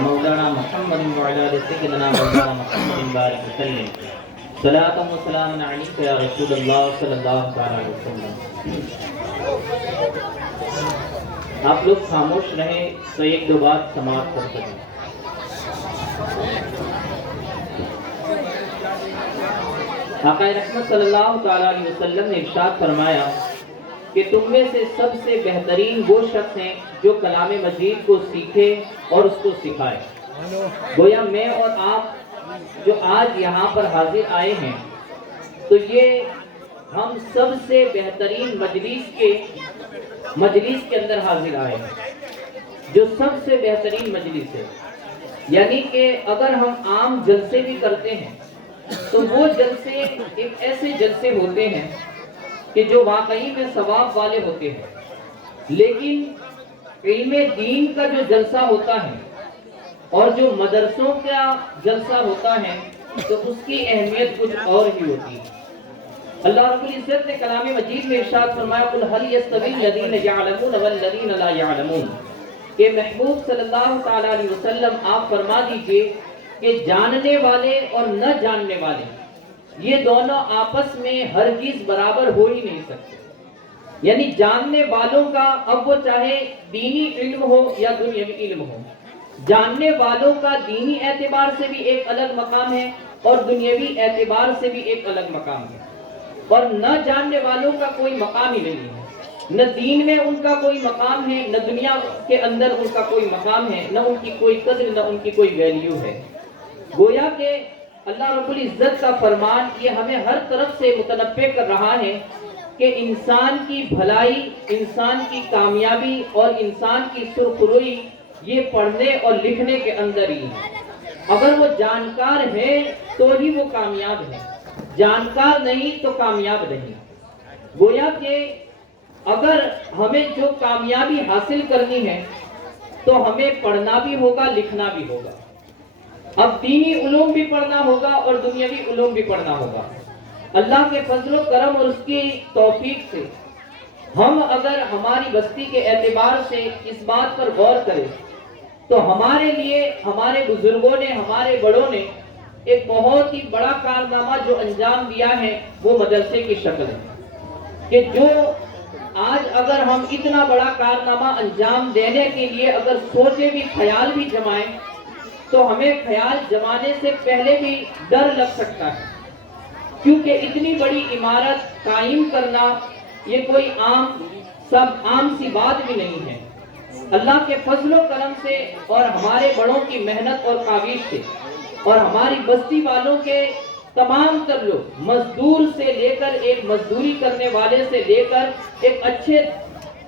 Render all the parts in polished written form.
मौलाना मुहम्मद वअला सय्यिदना मौलाना मुहम्मद बारिक वसल्लम सलातु व सलाम अलैका या रसूलल्लाह सल्लल्लाहु अलैहि वसल्लम। आप लोग खामोश रहे तो एक दो बात समाप्त कर सकें। आका रहमत सल्लल्लाहु ताला अलैहि वसल्लम ने इरशाद फरमाया कि तुम में से सबसे बेहतरीन वो शख्स हैं जो कलाम मजीद को सीखे और उसको सिखाए। गोया मैं और आप जो आज यहाँ पर हाजिर आए हैं तो ये हम सबसे बेहतरीन मजलिस के अंदर हाजिर आए हैं, जो सबसे बेहतरीन मजलिस है। यानी कि अगर हम आम जलसे भी करते हैं तो वो जलसे एक ऐसे जलसे होते हैं कि जो वाकई में सवाब वाले होते हैं, लेकिन इल्मे दीन का जो जलसा होता है और जो मदरसों का जलसा होता है तो उसकी अहमियत कुछ और ही होती है। अल्लाह रब्बुल इज्जत ने कलाम मजीद में इरशाद फरमाया कुल हल यस्तविल लदीन यअलमून वल लदीन ला यअलमून कि महबूब सल्लल्लाहु ताला अलैहि वसल्लम आप फरमा दीजिए कि जानने वाले और न जानने वाले ये दोनों आपस में हरगिज बराबर हो ही नहीं सकते। यानी जानने वालों का, अब वो चाहे दीनी इल्म हो या दुनियावी इल्म हो, जानने वालों का दीनी एतबार से भी एक अलग मकाम है और दुनियावी एतबार से भी एक अलग मकाम है। और न जानने वालों का कोई मकाम ही नहीं है, न दीन में उनका कोई मकाम है, न दुनिया के अंदर उनका कोई मकाम है, न उनकी कोई कद्र, न उनकी कोई वैल्यू है। गोया के अल्लाह रब्बुल इज्जत का फरमान ये हमें हर तरफ से मुतनब्बे कर रहा है कि इंसान की भलाई, इंसान की कामयाबी और इंसान की सुरखरुई ये पढ़ने और लिखने के अंदर ही है। अगर वो जानकार है तो ही वो कामयाब है, जानकार नहीं तो कामयाब नहीं। गोया के अगर हमें जो कामयाबी हासिल करनी है तो हमें पढ़ना भी होगा, लिखना भी होगा। अब दीनी उलूम भी पढ़ना होगा और दुनियावी उलूम भी पढ़ना होगा। अल्लाह के फजल करम और उसकी तौफीक से हम अगर हमारी बस्ती के एतबार से इस बात पर गौर करें तो हमारे लिए हमारे बुजुर्गों ने, हमारे बड़ों ने एक बहुत ही बड़ा कारनामा जो अंजाम दिया है वो मदरसे की शक्ल है। कि जो आज अगर हम इतना बड़ा कारनामा अंजाम देने के लिए अगर सोचे भी, ख्याल भी जमाएं तो हमें ख्याल जमाने से पहले भी डर लग सकता है, क्योंकि इतनी बड़ी इमारत कायम करना ये कोई आम सी बात भी नहीं है। अल्लाह के फजलो करम से और हमारे बड़ों की मेहनत और काविश से और हमारी बस्ती वालों के तमाम तर लोग, मजदूर से लेकर एक मजदूरी करने वाले से लेकर एक अच्छे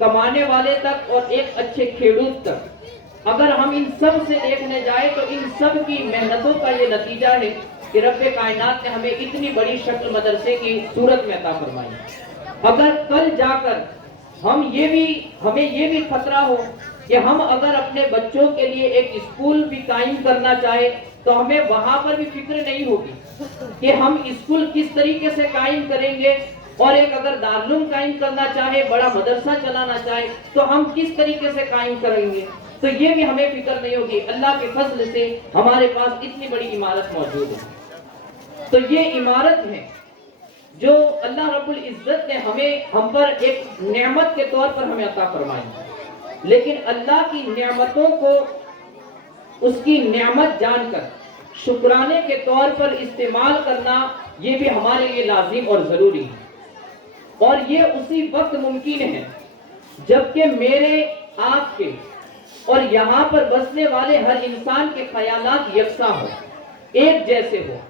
कमाने वाले तक और एक अच्छे खेडूत तक, अगर हम इन सब से देखने जाए तो इन सब की मेहनतों का ये नतीजा है कि रब्बे कायनात ने हमें इतनी बड़ी शक्ल मदरसे की सूरत में अता फरमाई। अगर कल जाकर हमें ये भी खतरा हो कि हम अगर अपने बच्चों के लिए एक स्कूल भी कायम करना चाहे तो हमें वहां पर भी फिक्र नहीं होगी कि हम स्कूल किस तरीके से कायम करेंगे, और एक अगर दारुल कायम करना चाहे, बड़ा मदरसा चलाना चाहे तो हम किस तरीके से कायम करेंगे, तो ये भी हमें फिक्र नहीं होगी। अल्लाह के फजल से हमारे पास इतनी बड़ी इमारत मौजूद है। तो ये इमारत है जो अल्लाह रब्बुल इज्जत ने हम पर एक नेमत के तौर पर हमें अता फरमाई। लेकिन अल्लाह की नेमतों को उसकी नेमत जानकर शुक्राने के तौर पर इस्तेमाल करना ये भी हमारे लिए लाजिम और जरूरी है। और ये उसी वक्त मुमकिन है जबकि मेरे, आपके और यहाँ पर बसने वाले हर इंसान के ख्यालात यकसा हो, एक जैसे हो।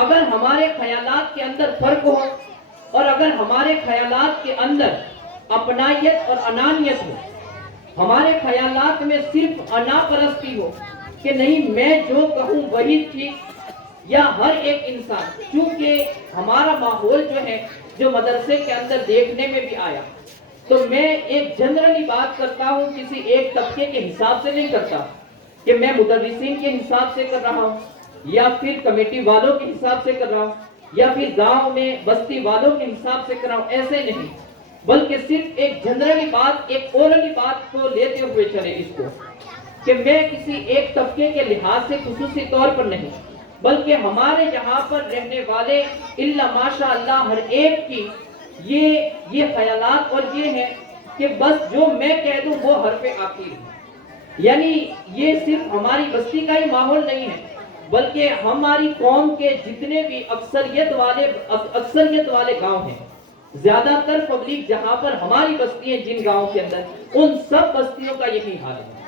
अगर हमारे ख्यालात के अंदर फर्क हो और अगर हमारे ख्यालात के अंदर अपनायत और अनानियत हो, हमारे ख्यालात में सिर्फ अनापरस्ती हो कि नहीं मैं जो कहूँ वही ठीक, या हर एक इंसान, क्योंकि हमारा माहौल जो है जो मदरसे के अंदर देखने में भी आया, तो मैं एक जनरली बात करता हूँ, किसी एक तबके के हिसाब से नहीं करता कि मैं मुदर्रिसीन के हिसाब से कर रहा हूँ या फिर कमेटी वालों के हिसाब से कर रहा हूँ या फिर गांव में बस्ती वालों के हिसाब से कर रहा हूँ, ऐसे नहीं, बल्कि सिर्फ एक जनरली बात, एक ओरली बात को लेते हुए चले इसको कि मैं किसी एक तबके के लिहाज से खुसूसी तौर पर नहीं, बल्कि हमारे यहाँ पर रहने वाले इल्ला माशाअल्लाह हर एक की ये ख्यालात और ये है कि बस जो मैं कह दूं वो हरफ आखिर है। यानी ये सिर्फ हमारी बस्ती का ही माहौल नहीं है, बल्कि हमारी कौम के जितने भी अक्सरियत वाले गांव हैं, ज्यादातर पब्लिक जहां पर हमारी बस्ती है, जिन गांवों के अंदर, उन सब बस्तियों का यही हाल है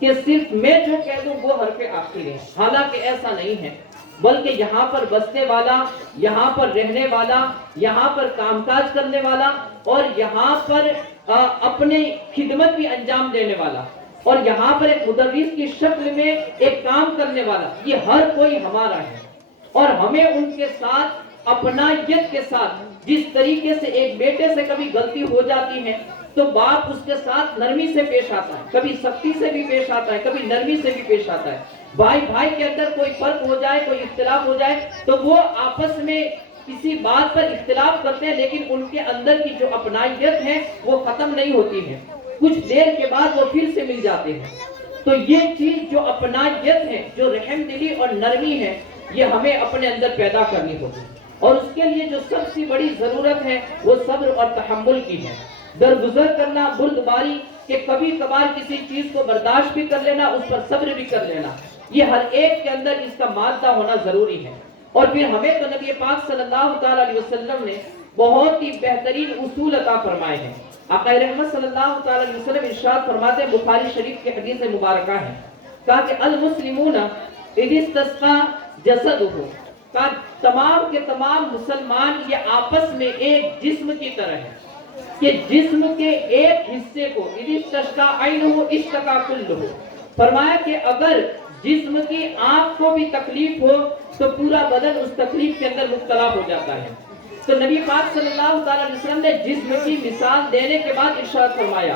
कि सिर्फ मैं जो कह दूं वो हरफ आखिर है। हालांकि ऐसा नहीं है, बल्कि यहाँ पर बसने वाला, यहाँ पर रहने वाला, यहाँ पर कामकाज करने वाला और यहाँ पर अपने खिदमत भी अंजाम देने वाला और यहाँ पर एक मुदर्रिस की शक्ल में एक काम करने वाला, ये हर कोई हमारा है। और हमें उनके साथ अपनायत के साथ, जिस तरीके से एक बेटे से कभी गलती हो जाती है तो बाप उसके साथ नरमी से पेश आता है, कभी सख्ती से भी पेश आता है, कभी नरमी से भी पेश आता है। भाई भाई के अंदर कोई फर्क हो जाए, कोई इख्तिलाफ हो जाए तो वो आपस में किसी बात पर इख्तिलाफ करते हैं, लेकिन उनके अंदर की जो अपनायत है वो खत्म नहीं होती है, कुछ देर के बाद वो फिर से मिल जाते हैं। तो ये चीज जो अपनायत है, जो रहमदिली और नरमी है, ये हमें अपने अंदर पैदा करनी होगी। और उसके लिए जो सबसे बड़ी जरूरत है वो सब्र और तहम्मुल की है। दरगुजर करना, बुर्दबारी के कभी कभार किसी चीज को बर्दाश्त भी कर लेना, उस पर सब्र भी कर लेना, ये हर एक के अंदर इसका मादा होना जरूरी है। और फिर हमें तो नबी पाक सल्लल्लाहु अलैहि वसल्लम ने बहुत ही बेहतरीन उसूल अता फरमाए हैं। आका रहमत सल्लल्लाहु अलैहि वसल्लम इरशाद फरमाते हैं, बुखारी शरीफ की हदीस मुबारका है, कहा कि अल मुस्लिमूना इदिस्तस्का जसदुहु, कहा तमाम के तमाम मुसलमान ये आपस में एक जिस्म की तरह है कि जिस्म के एक हिस्से को इदिस्तस्का ऐनुहु इस्तका कुल्लुहु, फरमाया कि अगर जिस्म की आंख को भी तकलीफ हो तो पूरा बदन उस तकलीफ के अंदर मुब्तला हो जाता है। तो नबी पाक सल्लल्लाहु अलैहि वसल्लम ने जिस्म की मिसाल देने के बाद इरशाद फरमाया,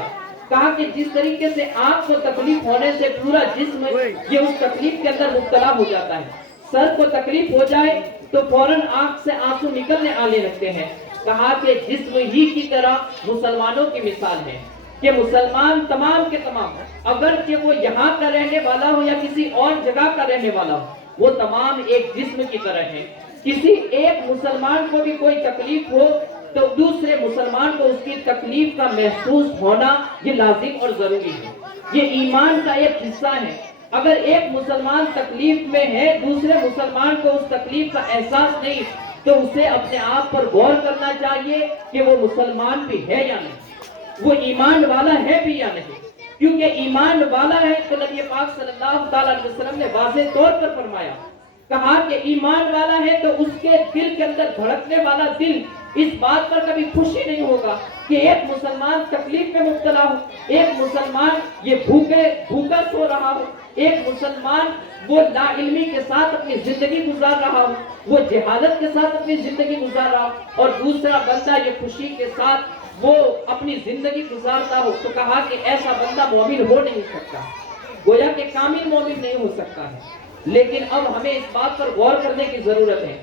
कहा कि जिस तरीके से आंख को तकलीफ होने से पूरा जिस्म ये उस तकलीफ के अंदर मुब्तला हो जाता है, सर को तकलीफ हो जाए तो फौरन आंख से आंसू निकलने आने लगते हैं। कहा कि जिस्म ही की तरह मुसलमानों की मिसाल है कि मुसलमान तमाम के तमाम, अगर कि वो यहाँ का रहने वाला हो या किसी और जगह का रहने वाला हो, वो तमाम एक जिस्म की तरह है। किसी एक मुसलमान को भी कोई तकलीफ हो तो दूसरे मुसलमान को उसकी तकलीफ का महसूस होना ये लाजिम और जरूरी है। ये ईमान का एक हिस्सा है। अगर एक मुसलमान तकलीफ में है, दूसरे मुसलमान को उस तकलीफ का एहसास नहीं, तो उसे अपने आप पर गौर करना चाहिए कि वो मुसलमान भी है या नहीं, वो ईमान वाला है भी या नहीं। क्योंकि ईमान वाला है तो नबी पाक सल्लल्लाहु अलैहि वसल्लम ने वाज़ेह तौर पर फरमाया, कहा कि ईमान वाला है तो उसके दिल के अंदर धड़कने वाला दिल इस बात पर कभी खुशी नहीं होगा कि एक मुसलमान तकलीफ में मुब्तला हो, एक मुसलमान ये भूखा सो रहा हो, एक मुसलमान वो नाइल्मी के साथ अपनी जिंदगी गुजार रहा हो, वो जहालत के साथ अपनी जिंदगी गुजार रहा हो, और दूसरा बंदा ये खुशी के साथ वो अपनी जिंदगी गुजारता हो। तो कहा कि ऐसा बंदा मोमिन हो नहीं सकता, गोया कि कामिल मोमिन नहीं हो सकता है। लेकिन अब हमें इस बात पर गौर करने की जरूरत है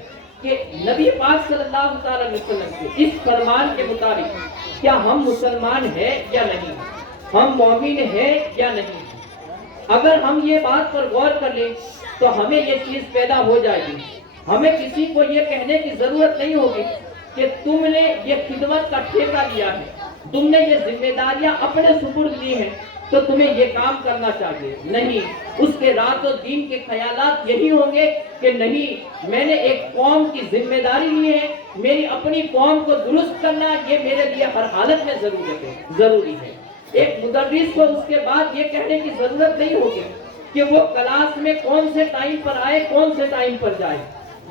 कि नबी पाक सल्लल्लाहु अलैहि वसल्लम के इस फरमान के मुताबिक क्या हम मुसलमान हैं या नहीं, हम मोमिन हैं या नहीं। अगर हम ये बात पर गौर कर लें तो हमें ये चीज पैदा हो जाएगी। हमें किसी को ये कहने की जरूरत नहीं होगी कि तुमने ये खिदमत का ठेका लिया है, तुमने ये जिम्मेदारियां अपने सुपुर्द ली हैं तो तुम्हें ये काम करना चाहिए। नहीं, उसके रातों दिन के ख्यालात यही होंगे कि नहीं, मैंने एक कौम की जिम्मेदारी ली है, मेरी अपनी कौम को दुरुस्त करना ये मेरे लिए हर हालत में जरूरी है। एक मुदर्रिस को उसके बाद ये कहने की जरूरत नहीं होगी कि वो क्लास में कौन से टाइम पर आए, कौन से टाइम पर जाए।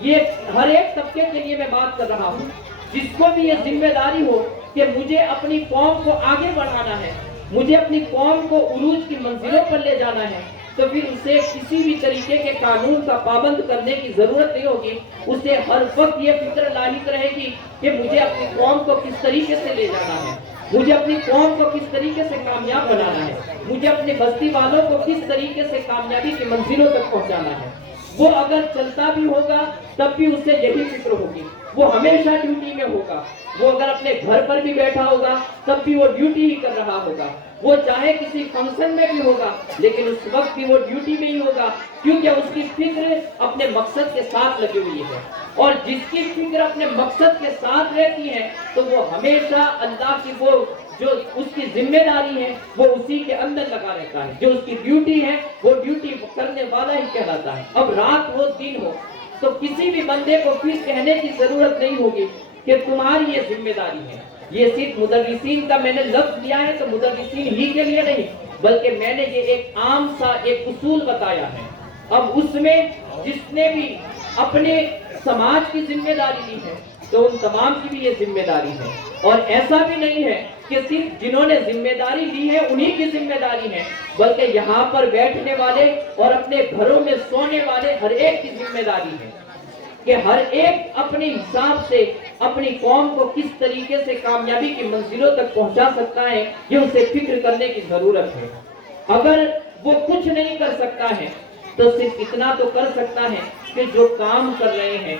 ये हर एक तबके के लिए मैं बात कर रहा हूँ, जिसको भी ये जिम्मेदारी हो कि मुझे अपनी कौम को आगे बढ़ाना है, मुझे अपनी कौम को उरूज की मंजिलों पर ले जाना है, तो फिर उसे किसी भी तरीके के कानून का पाबंद करने की जरूरत नहीं होगी। उसे हर वक्त ये फिक्र लाहिक रहेगी कि मुझे अपनी कौम को किस तरीके से ले जाना है, मुझे अपनी कौम को किस तरीके से कामयाब बनाना है, मुझे अपने बस्ती वालों को किस तरीके से कामयाबी की मंजिलों तक पहुंचाना है। वो अगर चलता भी होगा तब भी उससे यही फिक्र होगी, वो हमेशा ड्यूटी में होगा। वो अगर अपने घर पर भी बैठा होगा तब भी वो ड्यूटी ही कर रहा होगा। वो चाहे किसी फंक्शन में भी होगा लेकिन उस वक्त भी वो ड्यूटी में ही होगा, क्योंकि उसकी फिक्र अपने मकसद के साथ लगी हुई है। और जिसकी फिक्र अपने मकसद के साथ रहती है तो वो हमेशा अल्लाह की वो जो उसकी जिम्मेदारी है वो उसी के अंदर लगा रहता है। जो उसकी ड्यूटी है वो ड्यूटी करने वाला ही कहलाता है। अब रात हो दिन हो तो किसी भी बंदे को फिर कहने की जरूरत नहीं होगी कि तुम्हारी ये जिम्मेदारी है। ये सिर्फ मुदर्रिसीन का मैंने लफ्ज लिया है तो मुदर्रिसीन ही के लिए नहीं, बल्कि मैंने ये एक आम सा एक उसूल बताया है। अब उसमें जिसने भी अपने समाज की जिम्मेदारी ली है तो उन तमाम की भी ये जिम्मेदारी है। और ऐसा भी नहीं है कि सिर्फ जिन्होंने जिम्मेदारी ली है उन्हीं की जिम्मेदारी है, बल्कि यहाँ पर बैठने वाले और अपने घरों में सोने वाले हर एक की जिम्मेदारी है कि हर एक अपने हिसाब से अपनी कौम को किस तरीके से कामयाबी की मंजिलों तक पहुंचा सकता है, ये उसे फिक्र करने की जरूरत है। अगर वो कुछ नहीं कर सकता है तो सिर्फ इतना तो कर सकता है कि जो काम कर रहे हैं,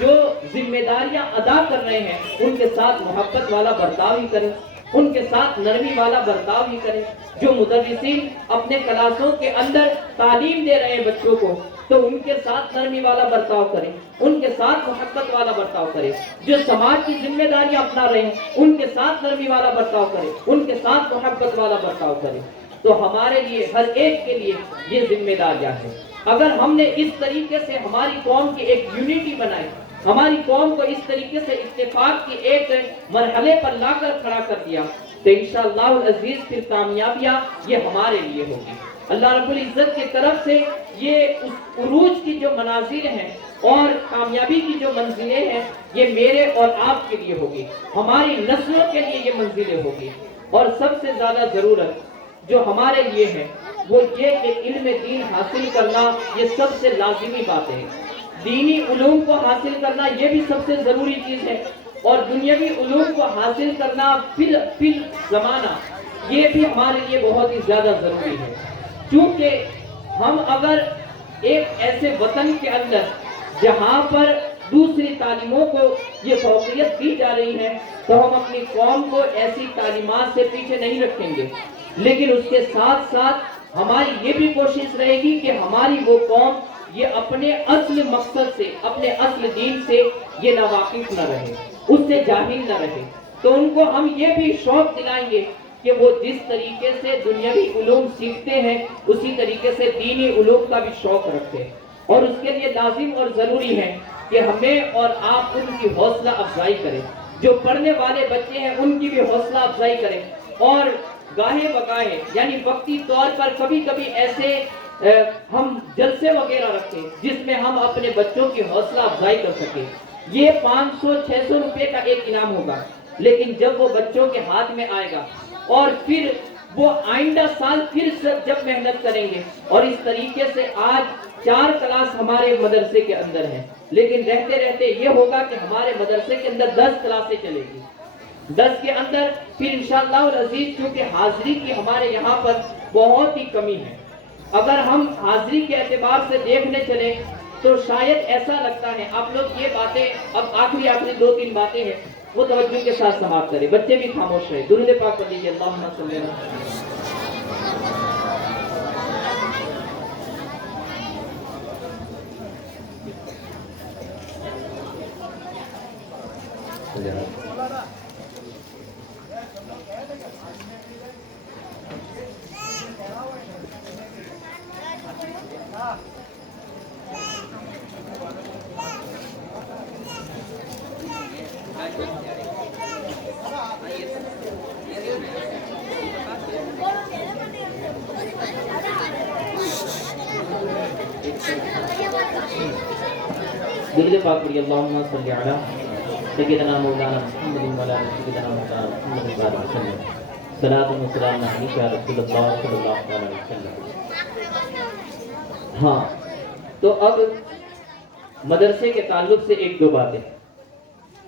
जो जिम्मेदारियां अदा कर रहे हैं, उनके साथ मोहब्बत वाला बर्ताव ही करें, उनके साथ नरमी वाला बर्ताव ही करें। जो मुदर्रिसीन अपने क्लासों के अंदर तालीम दे रहे हैं बच्चों को तो उनके साथ नरमी वाला बर्ताव करें, उनके साथ मोहब्बत वाला बर्ताव करें। जो समाज की जिम्मेदारियां अपना रहे हैं उनके साथ नरमी वाला बर्ताव करें, उनके साथ मोहब्बत वाला बर्ताव करें। तो हमारे लिए हर एक के लिए ये जिम्मेदारियां हैं। अगर हमने इस तरीके से हमारी कौम की एक यूनिटी बनाई, हमारी कौम को इस तरीके से इत्तेफाक की एक मरहले पर लाकर खड़ा कर दिया तो इंशाअल्लाह अजीज फिर कामयाबियां ये हमारे लिए होगी। अल्लाह रब्बुल इज्जत की तरफ से ये उस उरूज की जो मनाजिर हैं और कामयाबी की जो मंजिलें हैं ये मेरे और आपके लिए होगी, हमारी नस्लों के लिए ये मंजिलें होगी। और सबसे ज्यादा जरूरत जो हमारे लिए है वो ये कि इल्म दीन हासिल करना ये सबसे लाजिमी बात है। दीनी उलूम को हासिल करना ये भी सबसे जरूरी चीज है और दुनियावी उलूम को हासिल करना फिल जमाना ये भी हमारे लिए बहुत ही ज्यादा जरूरी है। क्योंकि हम अगर एक ऐसे वतन के अंदर जहां पर दूसरी तालीमों को ये फौकियत दी जा रही है तो हम अपनी कौम को ऐसी तालीमात से पीछे नहीं रखेंगे, लेकिन उसके साथ साथ हमारी ये भी कोशिश रहेगी कि हमारी वो कौम ये अपने असल मकसद से, अपने असल दीन से ये नावाकिफ न रहे, उससे जाहिल न रहे। तो उनको हम ये भी शौक दिलाएंगे कि वो जिस तरीके से दुनियावी उलूम सीखते हैं उसी तरीके से दीनी उलूम का भी शौक रखें। और उसके लिए लाजिम और जरूरी है कि हमें और आप उनकी हौसला अफजाई करें। जो पढ़ने वाले बच्चे हैं उनकी भी हौसला अफजाई करें और गाहे बगाहे यानी वक्ती तौर पर कभी कभी ऐसे हम जलसे वगैरह रखें जिसमें हम अपने बच्चों की हौसला अफजाई कर सके। ये 500-600 रुपए का एक इनाम होगा, लेकिन जब वो बच्चों के हाथ में आएगा और फिर वो आइंदा साल फिर जब मेहनत करेंगे और इस तरीके से आज 4 क्लास हमारे मदरसे के अंदर है, लेकिन रहते रहते ये होगा कि हमारे मदरसे के अंदर 10 क्लासें चलेगी। 10 के अंदर फिर इंशाअल्लाह अजीज क्योंकि हाजिरी की हमारे यहाँ पर बहुत ही कमी है। अगर हम हाजिरी के एतबार से देखने चले तो शायद ऐसा लगता है, आप लोग ये बातें अब आखिरी 2-3 बातें हैं वो तवज्जो के साथ समाप्त करें, बच्चे भी खामोश रहे। दुरूद पाक पढ़ लीजिए। अल्लाहुम्मा सल्ली दुरूद पाक पढ़िए। अल्लाहुम्मा सल्ली अला सय्यिदना मौलाना मुहम्मद व अला सय्यिदना मौलाना मुहम्मद व अला सल्लम सलातु व सलाम अलैका या रसूलल्लाह सल्लल्लाहु अलैहि वसल्लम। हाँ, तो अब मदरसे के ताल्लुक से 1-2 बातें,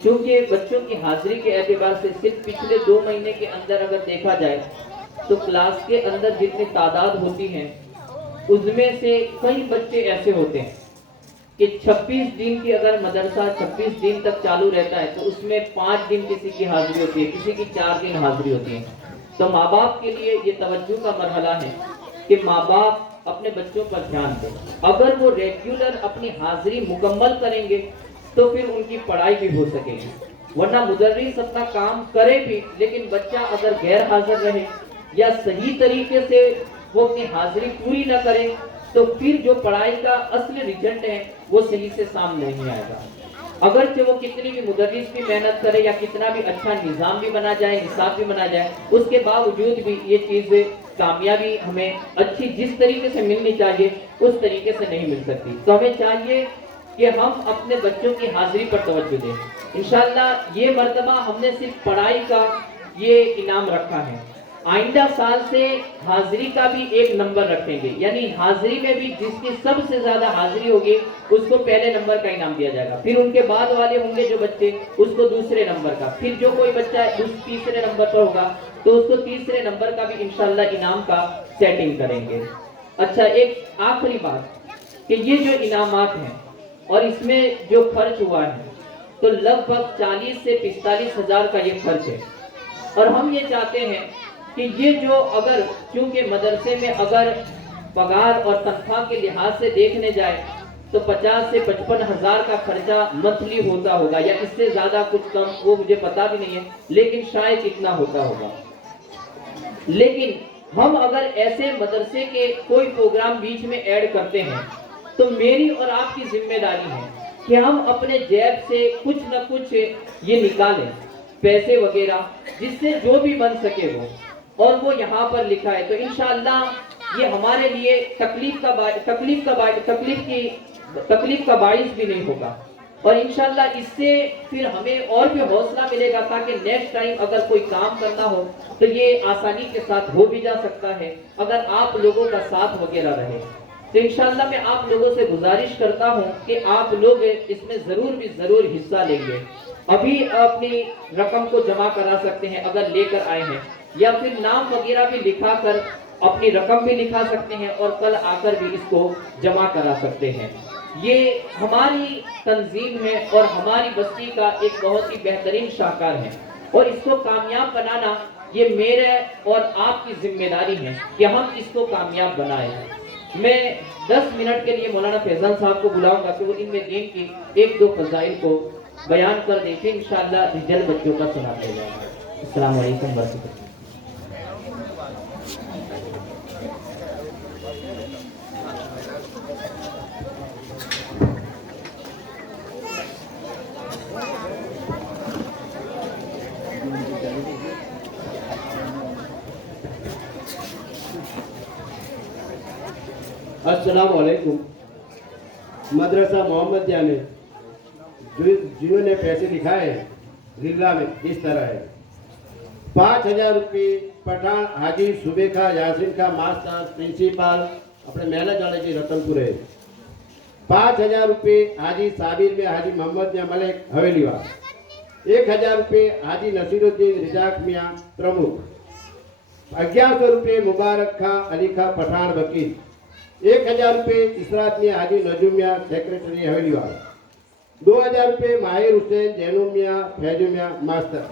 क्योंकि बच्चों की हाजिरी के एतबार से सिर्फ पिछले 2 महीने के अंदर अगर देखा जाए तो क्लास के अंदर जितनी तादाद होती है उसमें से कई बच्चे ऐसे होते हैं कि 26 दिन की अगर मदरसा 26 दिन तक चालू रहता है तो उसमें 5 दिन किसी की हाजिरी होती है, किसी की 4 दिन हाजिरी होती है। तो माँ बाप के लिए ये तवज्जो का मरहला है कि माँ बाप अपने बच्चों पर ध्यान दें। अगर वो रेगुलर अपनी हाजिरी मुकम्मल करेंगे तो फिर उनकी पढ़ाई भी हो सकेगी, वरना मुदर्रिस अपना काम करे भी लेकिन बच्चा अगर गैर हाजिर रहे या सही तरीके से वो अपनी हाजिरी पूरी ना करे तो फिर जो पढ़ाई का असली रिजल्ट है वो सही से सामने नहीं आएगा। अगर से वो कितनी भी मुदर्रिस भी मेहनत करे या कितना भी अच्छा निज़ाम भी बना जाए, निसाब भी बना जाए, उसके बावजूद भी ये चीज़ कामयाबी हमें अच्छी जिस तरीके से मिलनी चाहिए उस तरीके से नहीं मिल सकती। तो हमें चाहिए कि हम अपने बच्चों की हाजिरी पर तवज्जो दें। इंशाल्लाह ये मर्तबा हमने सिर्फ पढ़ाई का ये इनाम रखा है, आइंदा साल से हाजिरी का भी एक नंबर रखेंगे, यानी हाजिरी में भी जिसकी सबसे ज्यादा हाजिरी होगी उसको पहले नंबर का इनाम दिया जाएगा, फिर उनके बाद वाले होंगे जो बच्चे उसको दूसरे नंबर का, फिर जो कोई बच्चा तीसरे नंबर पर होगा तो उसको तीसरे नंबर का भी इंशाल्लाह इनाम का सेटिंग करेंगे। अच्छा, एक आखिरी बात कि ये जो इनामात हैं और इसमें जो खर्च हुआ है तो लगभग 40 से 45 हजार का ये खर्च है। और हम ये चाहते हैं कि ये जो अगर क्योंकि मदरसे में अगर पगार और तनख्वाह के लिहाज से देखने जाए तो 50 से 55 हजार का खर्चा मंथली होता होगा, या इससे ज्यादा कुछ कम वो मुझे पता भी नहीं है, लेकिन शायद इतना होता होगा। लेकिन हम अगर ऐसे मदरसे के कोई प्रोग्राम बीच में ऐड करते हैं तो मेरी और आपकी जिम्मेदारी है कि हम अपने जेब से कुछ न कुछ ये निकालें, पैसे वगैरह, जिससे जो भी बन सके वो, और वो यहाँ पर लिखा है। तो इंशाअल्लाह ये हमारे लिए तकलीफ का बाइस भी नहीं होगा, और इंशाअल्लाह इससे फिर हमें और भी हौसला मिलेगा ताकि नेक्स्ट टाइम अगर कोई काम करना हो तो ये आसानी के साथ हो भी जा सकता है अगर आप लोगों का साथ वगैरह रहे। तो इंशाअल्लाह मैं आप लोगों से गुजारिश करता हूं कि आप लोग इसमें जरूर हिस्सा लेंगे। अभी अपनी रकम को जमा करा सकते हैं अगर लेकर आए हैं, या फिर नाम वगैरह भी लिखा कर अपनी रकम भी लिखा सकते हैं और कल आकर भी इसको जमा करा सकते हैं। ये हमारी तंजीम है और हमारी बस्ती का एक बहुत ही बेहतरीन शाहकार है, और इसको कामयाब बनाना ये मेरे और आपकी जिम्मेदारी है कि हम इसको कामयाब बनाएं। मैं 10 मिनट के लिए मौलाना फैजान साहब को बुलाऊंगा कि वो इनमें दीन की 1-2 फजाइल को बयान कर देखें, इंशाअल्लाह रिजल्ट बच्चों का सुनाते जाएंगे। अस्सलाम वालेकुम वरहमतुल्लाह। अस्सलाम वालेकुम। मदरसा मोहम्मदिया में जिन्होंने पैसे लिखाए हैं रिला में इस तरह है: 5000 रुपये पठान हाजी सुबेखा यासिन का मास्टर प्रिंसिपल अपने मेहनत जाने की रतनपुर है। 5000 रुपये हाजी साबिर में हाजी मोहम्मद मलिक हवेलीवाल। 1000 रुपये हाजी नसीरुद्दीन रिजाक मियाँ प्रमुख। 1100 रुपये मुबारक खां अली खां पठान वकील। 1000 रुपये इसरात मियाँ हाजी नजूम मियाँ सेक्रेटरी हवेलीवाल। 2000 रुपये माहिर हुसैन जैनुम मियाँ फैजू मियाँ मास्टर।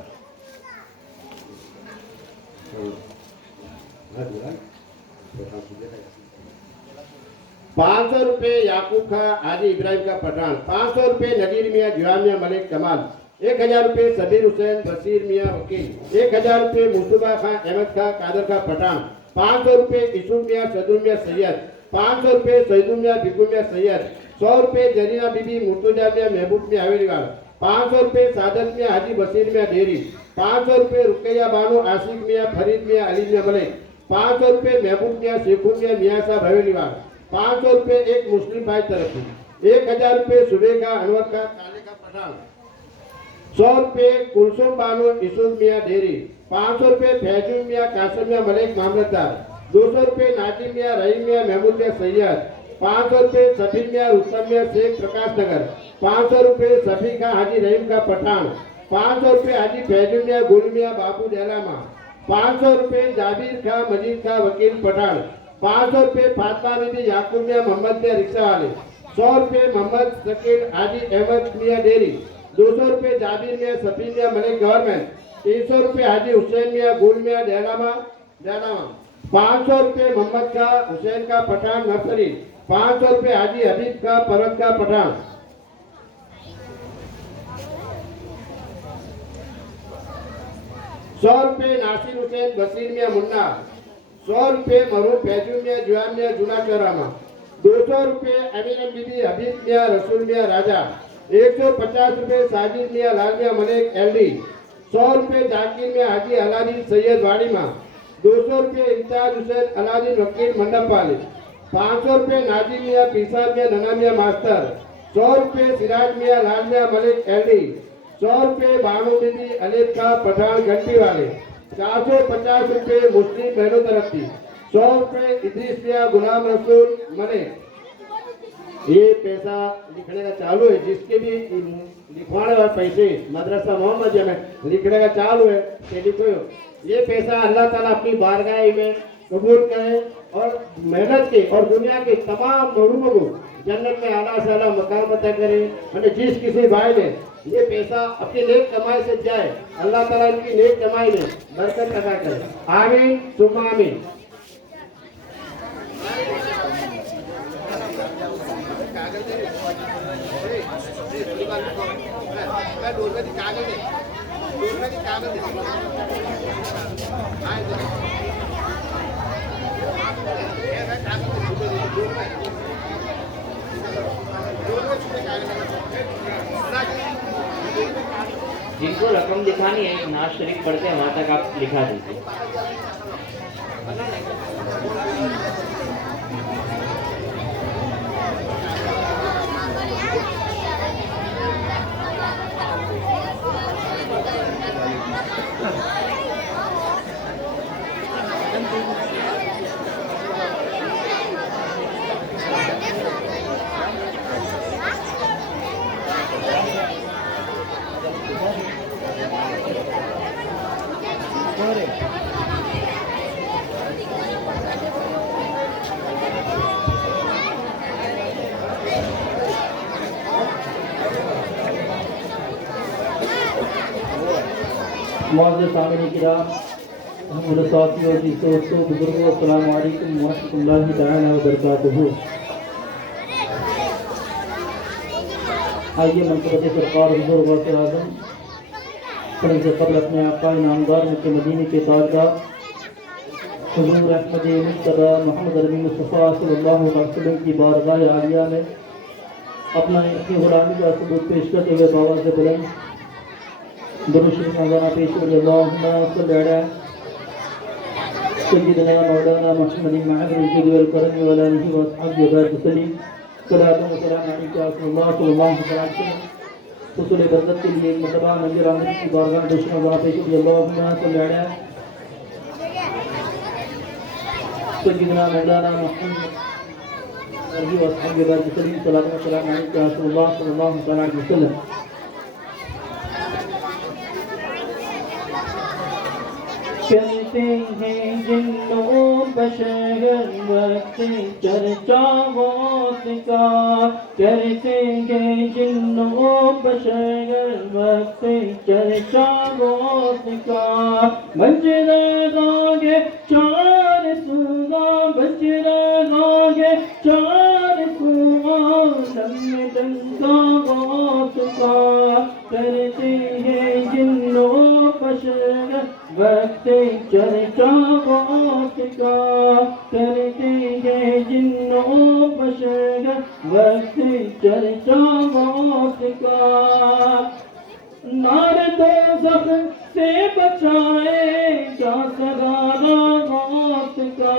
500 रुपये याकूब खां हाजी इब्राहिम का पठान। 500 रुपये नदीर मियाँ जुआ मियाँ मलिक कमाल। 1000 रुपये सबीर हुसैन बशीर मियाँ वकील। 1000 रुपये मुस्तफा खां अहमद खां कादर का पठान। 500 रुपये यूसुफ मियाँ सदुल मियाँ सैयद। 500 रुपये सैदुल मियाँ बिगुल मियाँ सैयद। 100 रुपये जरीना बीबी मुर्तजा मियाँ महबूब मियाँ हवेलीवाल। 500 रुपये सादत मियाँ हाजी बशीर मियाँ डेरी। 500 रुपये रुकैया बानो आशिक मियाँ फरीद मियाँ अली मियाँ मलिक। 500 रुपये महबूब मियाँ शेखुन मियाँ मियाँ साहब हवेलीवाल। 500 रुपये एक मुस्लिम भाई तरफी। 1000 रुपये सुबह का अनवर का काले का पठान। 100 रुपये कुलसुम बानो इसुल मियाँ डेरी। 500 रुपये फैजूम मियाँ कासिम मियाँ मलिक मामलतदार। 200 रुपये नाजिम मियाँ रहीम मियाँ महमूद मियाँ सैयद। 500 रुपये सफीर मियाँ रुस्तम मियाँ शेख प्रकाश नगर। 500 रुपये सफी का हाजी रहीम का पठान। 500 रुपये हाजी फैजूम मियाँ गुल मियाँ बाबू डेलामा। 500 रुपये जाबिर खां मजीद खां वकील पठान। 500 रुपये फातमा बीबी याकूब मियाँ मोहम्मद मियाँ रिक्शा वाले। 100 रुपये मोहम्मद शकील हाजी अहमद मियाँ डेरी, 200 रुपये जाबिर मियाँ सफी मियाँ मलिक गवर्नमेंट, 300 रुपये हाजी हुसैन मियाँ गुल मियाँ डेलामा, 500 रुपये मोहम्मद का हुसैन का पठान नर्सरी, 500 रुपये हाजी हबीब का पर्वत का पठान, 100 रुपये नासिर हुसैन बसीर मियाँ मुन्ना, 100 रुपये मरूफ फैजू मियाँ जुआन मियाँ जुना चौरामा, 200 रुपये अमीर बीबी हबीब मियाँ रसूल मियाँ राजा, 150 रुपये साजिद मियाँ लाल मियाँ मलिक एलडी, 100 रुपये जाकिर मियाँ हाजी अलादीन सैयद वाड़ीमा, 200 रुपये इम्तियाज हुसैन अलादीन वकील मंडप वाले, 500 रुपये नाजिर मियाँ पीसार मियाँ नना मियाँ मास्टर, 100 रुपये सिराज मियाँ लाल मियाँ मलिक एलडी, 100 रुपये बानू बीबी अलीफ का पठान घंटी वाले, 450 रुपये मुस्लिम बहनों तरफ थी, 100 रुपये इद्रीस मियाँ गुलाम रसूल मलिक। ये पैसा लिखने का चालू है, जिसके भी लिखवाने वाले पैसे मदरसा मोहम्मदिया में लिखने का चालू है कि लिखो। ये पैसा अल्लाह ताला अपनी बारगाह में कबूल करे और मेहनत के और दुनिया के तमाम मरूमों को जन्नत में आला से आला मकाम अता करे। मैंने जिस किसी भाई ने ये पैसा अपनी नेक कमाई से जाए, अल्लाह ताला इनकी नेक कमाई में बरकत अता करे। आमीन सुम्मा आमीन। जिनको रकम लिखानी है नाज शरीफ पढ़ते हैं वहां तक आप लिखा दीजिए। मुअज़्ज़िज़ सामिईन किराम, हमारे साथियों जी दोस्तों बुजुर्गों, अस्सलाम वालेकुम व रहमतुल्लाहि तआला व बरकातुहू। आइए मनक़बत सरकार हुज़ूर गौसे आज़म पढ़ने से क़ब्ल अपने आका नामदार मक्के मदीने के ताजदार हुज़ूर अहमद मुस्तफ़ा मोहम्मद अरबी मुस्तफ़ा सल्लल्लाहु अलैहि वसल्लम की बारगाह आलिया में अपना अपनी गुलामी का सबूत पेश करते हुए बाबा से बुलंद दुरूद शरीफ नज़ारा पेश करिए। अल्लाहुम्मा सल्लि अला सय्यिदिना मौलाना मुहम्मद महमूद वल करम व आलिहि व अस्हाबिहि व सल्लिम सलातु व सलाम अलैका सल्लल्लाहु अलैहि वसल्लम। हुसूल बरकत के लिए एक मरतबा मंदिर आमद की बारगाह दुरूद नज़ारा पेश करिए। अल्लाहुम्मा सल्लि अला सय्यिदिना मौलाना मुहम्मद व अस्हाबिहि व सल्लिम सलातु व सलाम अलैका सल्लल्लाहु अलैहि वसल्लम। कहते हैं जिन्नों बशर वक्त चर्चा मौत का, कहते हैं जिन्नों बशर वक्त चर्चा मौत का। बजरा गागे चार सुगा, बजरा गागे चार सुगा, लम्बे डंका मौत का। करते हैं जिन्नों बशर वक्त चर्चा मौत का, करते हैं जिन्नों बशर वक्त चर्चा मौत का। नार दोज़ख से बचाएगा सगारा मौत का,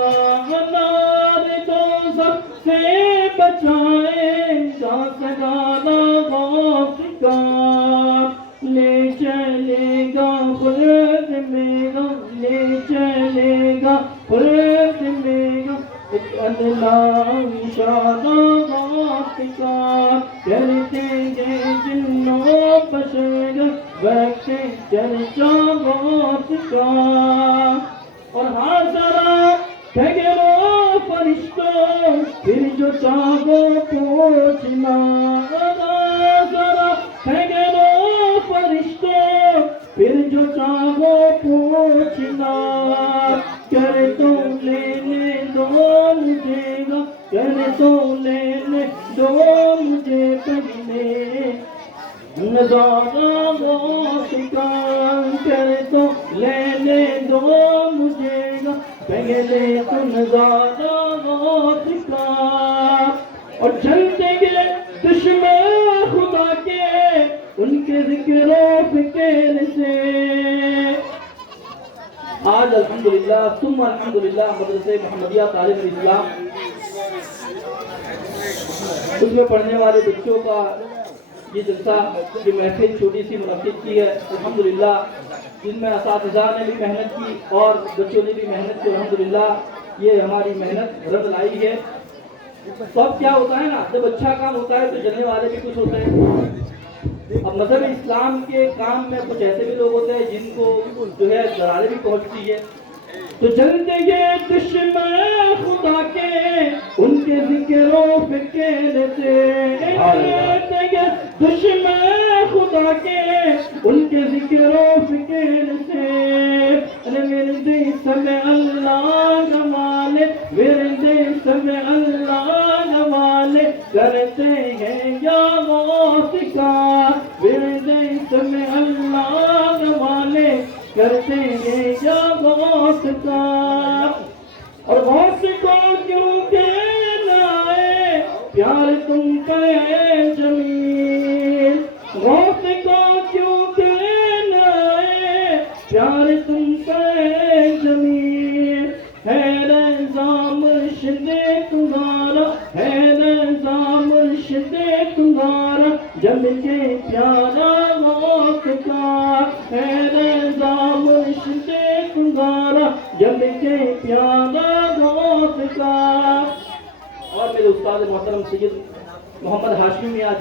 नार दोज़ख से बचाएगा सगारा मौत का। ले चलेगा खुल्द में गम, ले चलेगा खुल्द में गम, एक अल्लाह इशारा मौत का। करते हैं जिन्नों बशर वक्त चर्चा मौत का। और हाज़रा ठहरो फरिश्तों फिर जो चाहो पूछना, जरा ठहरो फरिश्तों फिर जो चाहो पूछना, कर तो लेने दो मुझे, कर तो लेने दो मुझे पहले नजारा गौश का, कर तो लेने दो मुझे पहले तो नजारा गौश का। और चलते गए दुश्मन खुदा के उनके जिक्र फिक्र से। आज अल्हम्दुलिल्लाह सुम्मा अल्हम्दुलिल्लाह मदरसे मोहम्मदिया तालिब इस्लाम उसमें पढ़ने वाले बच्चों का ये जलसा की महफिल छोटी सी मुनक्किद की है अल्हम्दुलिल्लाह, जिनमें असातिज़ा ने भी मेहनत की और बच्चों ने भी मेहनत की अल्हम्दुलिल्लाह। ये हमारी मेहनत रंग लाई है। तो अब क्या होता है ना, जब अच्छा काम होता है तो जलने वाले भी कुछ होते हैं। अब मज़हब इस्लाम के काम में कुछ ऐसे भी लोग होते हैं जिनको जो है दरारें भी पहुंचती है। तो जलते गए दुश्मन खुदा के उनके जिक्रों फिक्र से, जलते गए दुश्मन खुदा के उनके जिक्रों फिक्र से। मेरे देश में अल्लाह नवाले, मेरे देश में अल्लाह नवाले करते हैं या गौस का, मेरे देश में अल्लाह नवाले करते हैं या गौस का। और गौस को क्यों कहना है प्यार तुम पे जमीन, गौस को क्यों कहना है प्यार तुम पे जमीन। है रज़ा मुर्शिदे तुम्हारा, है रज़ा मुर्शिदे तुम्हारा जब के प्यारा गौस का, है रज़ा मुर्शिदे तुम्हारा जब के प्यारा गौस का। और मेरे उस्ताद मोहतरम सैयद मोहम्मद हाशिमी मियां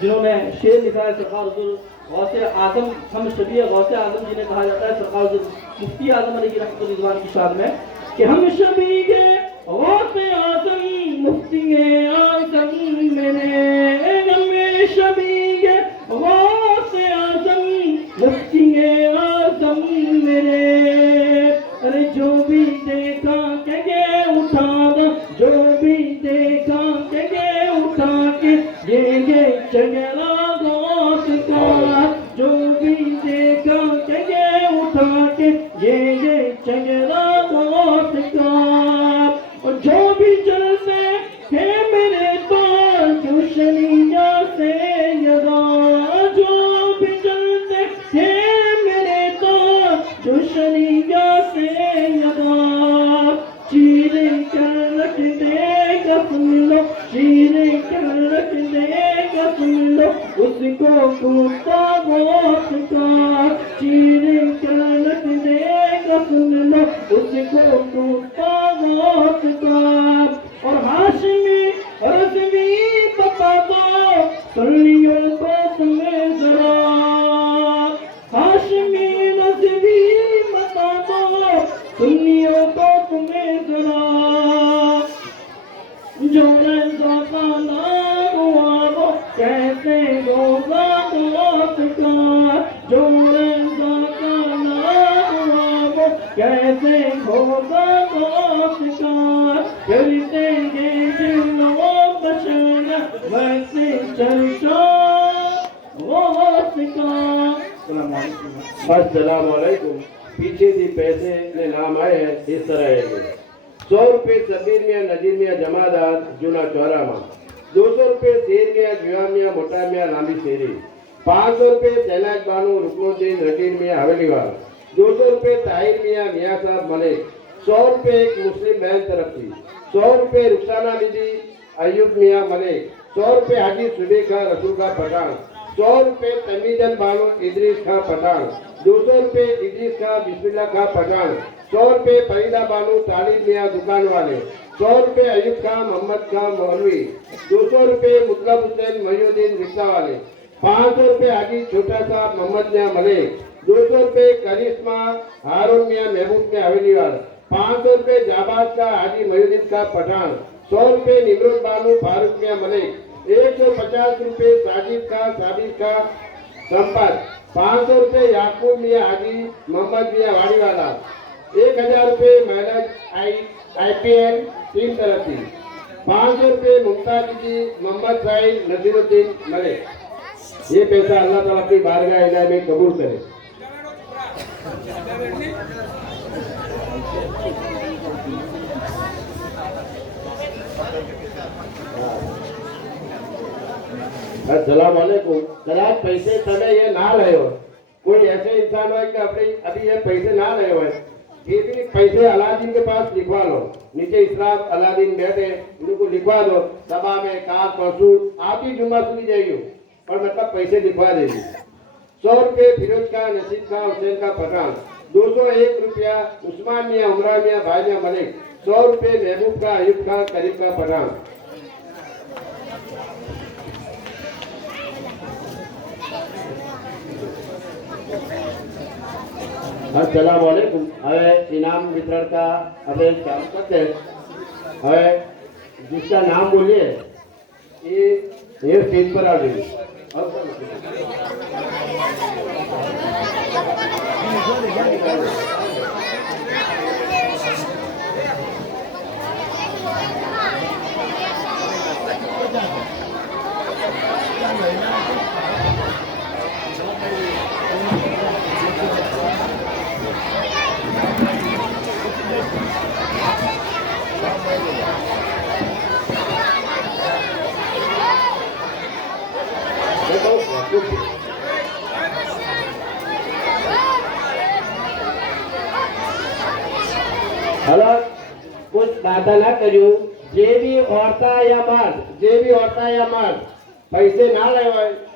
जिन्होंने शेर लिखा है, सरकार हुज़ूर गौसे आज़म हम शबीह गौसे आज़म जिन्हें कहा जाता है, सरकार हुज़ूर मुफ्ती आज़म अलैहि रहमतुल्लाह रिज़वान की शान में कि हम शबीह गौसे आज़म मुफ्ती आज़म मेरे, हम शबीह गौसे आज़म मुफ्ती आज़म मेरे। अरे जो भी देखा के उठा दो, जो भी देखा के उठा के ये चगरा गौस का, जो भी देखा के उठा के ये चगरा गौस का। और जो भी चलते थे मेरे तो दुश्मनिया से यदा, जो भी चलते थे मेरे तो दुश्मनिया से यदा। चीर कर रख देगा सुन लो, चीर कर रख देगा सुन लो उसको कुत्ता गौस का, चीर कर रख देगा सुन लो उसको कुत्ता गौस का। और हाशिमी और रज़वी बता दो सुन्नियों को तुम्हें जरा, हाशिमी रज़वी बता दो सुन्नियों को तुम्हें जरा। जो रज़ा का नाम हुआ वो कैसे होगा गौस का, जो रज़ा का नाम हुआ वो कैसे होगा गौस का। करते हैं जिन्नो बशाना वैसे चर्चा गौस का। अस्सलाम वालेकुम। पीछे दी पैसे ने नाम आए हैं इस तरह है 100 रुपये सबीर मियाँ नजीर मियाँ जमादार जूना चौरामा, 200 रुपये शेर मियाँ जुआ मियाँ मोटा मियाँ लांबी शेरी, 500 रुपये शहनाज बानू रुकनुद्दीन रकीन मियाँ हवेलीवाल, 200 रुपये ताहिर मियाँ मियाँ साहब मलिक, 100 रुपये एक मुस्लिम बहन तरफ थी, 100 रुपये रुखसाना निधि अयूब मियाँ मलिक, 100 रुपये हाजी सुबह खां रसूल खां पठान, 100 रुपये तमीजन बानू इदरीस खां पठान, 200 रुपये इदरीस खां बिस्मिल्लाह खां पठान, 100 रुपये फरीदा बानू तालिब मियाँ दुकान वाले, 100 रुपये अयूब खां मोहम्मद खां मौलवी, 200 रुपये मुतलब हुसैन महीउद्दीन रिक्शा वाले, 500 रुपये हाजी छोटा साहब मोहम्मद मियाँ मलिक, 200 रुपये करिश्मा हारून मियाँ महबूब मियाँ हवेली वाला, 500 रुपए जाबाज का हाजी महीउद्दीन का पठान, 100 रुपए निमरुद बानू फारूक मियां मलिक, 150 रुपए साजिद का साबिर का संपत, 500 रुपए याकूब मियां हाजी मोहम्मद मियां वाड़ीवाला, 1000 रुपए महलज IPL 3 तरफी, 500 रुपए मुमताज जी मोहम्मद साहिब नजीरुद्दीन मलिक। ये पैसा अल्लाह ताला की बारगाह इलाही में कबूल करे। अस्सलाम वालेकुम। कदाच पैसे તમે ये ना रहे हो, कोई ऐसे इंसान हो कि अपने अभी ये पैसे ना रहे हो, फिर भी पैसे अलादीन के पास लिखवा लो। नीचे इस्लाम अलादीन बैठे, उनको लिखवा दो। सभा में कार परसू आती जुम्मा सुनी जाएगी, और मतलब पैसे लिखवा देगी। 100 रुपये फिरोज का, नसीब का, हुसैन का पठान, 201 रुपया उस्मान मियाँ उमरा मियाँ भाई मियाँ मलिक, 100 रुपये महबूब का, अयूब का, करीब का पठान। अस्सलाम वालेकुम। હવે इनाम वितरण का अभी चालू करते हैं। હવે जिसका नाम बोलिए ये स्टेज पर आ जाइए। हेलो, कुछ बाधा ना करू। जे भी औरता या मर्द पैसे ना ले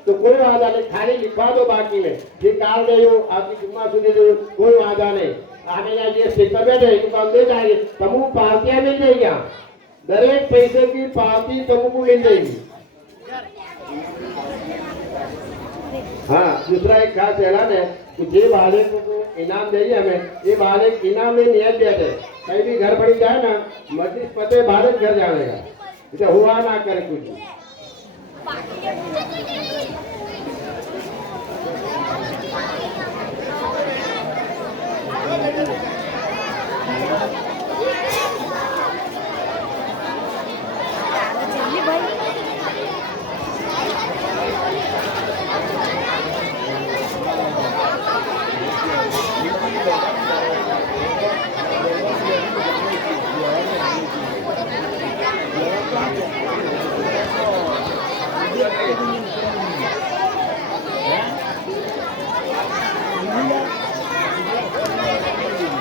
तो कोई वादा नहीं, खाली लिखवा दो। बाकी में फिर काल दे आपकी जुम्मा सुनी दो, कोई वादा नहीं। आने जाइए स्टेशन पे जाइए तो हम दे जाएंगे, तमु पार्टियां मिल जाएगी। दरेक पैसे की पार्टी तुमको मिल जाएगी। हाँ, दूसरा एक खास ऐलान है कि जे वाले को इनाम देगी हमें, ये वाले इनाम में नियत देते हैं। कहीं भी घर पड़ी जाए ना, मस्जिद पते भारत घर जाने का, इसे हुआ ना करे कुछ।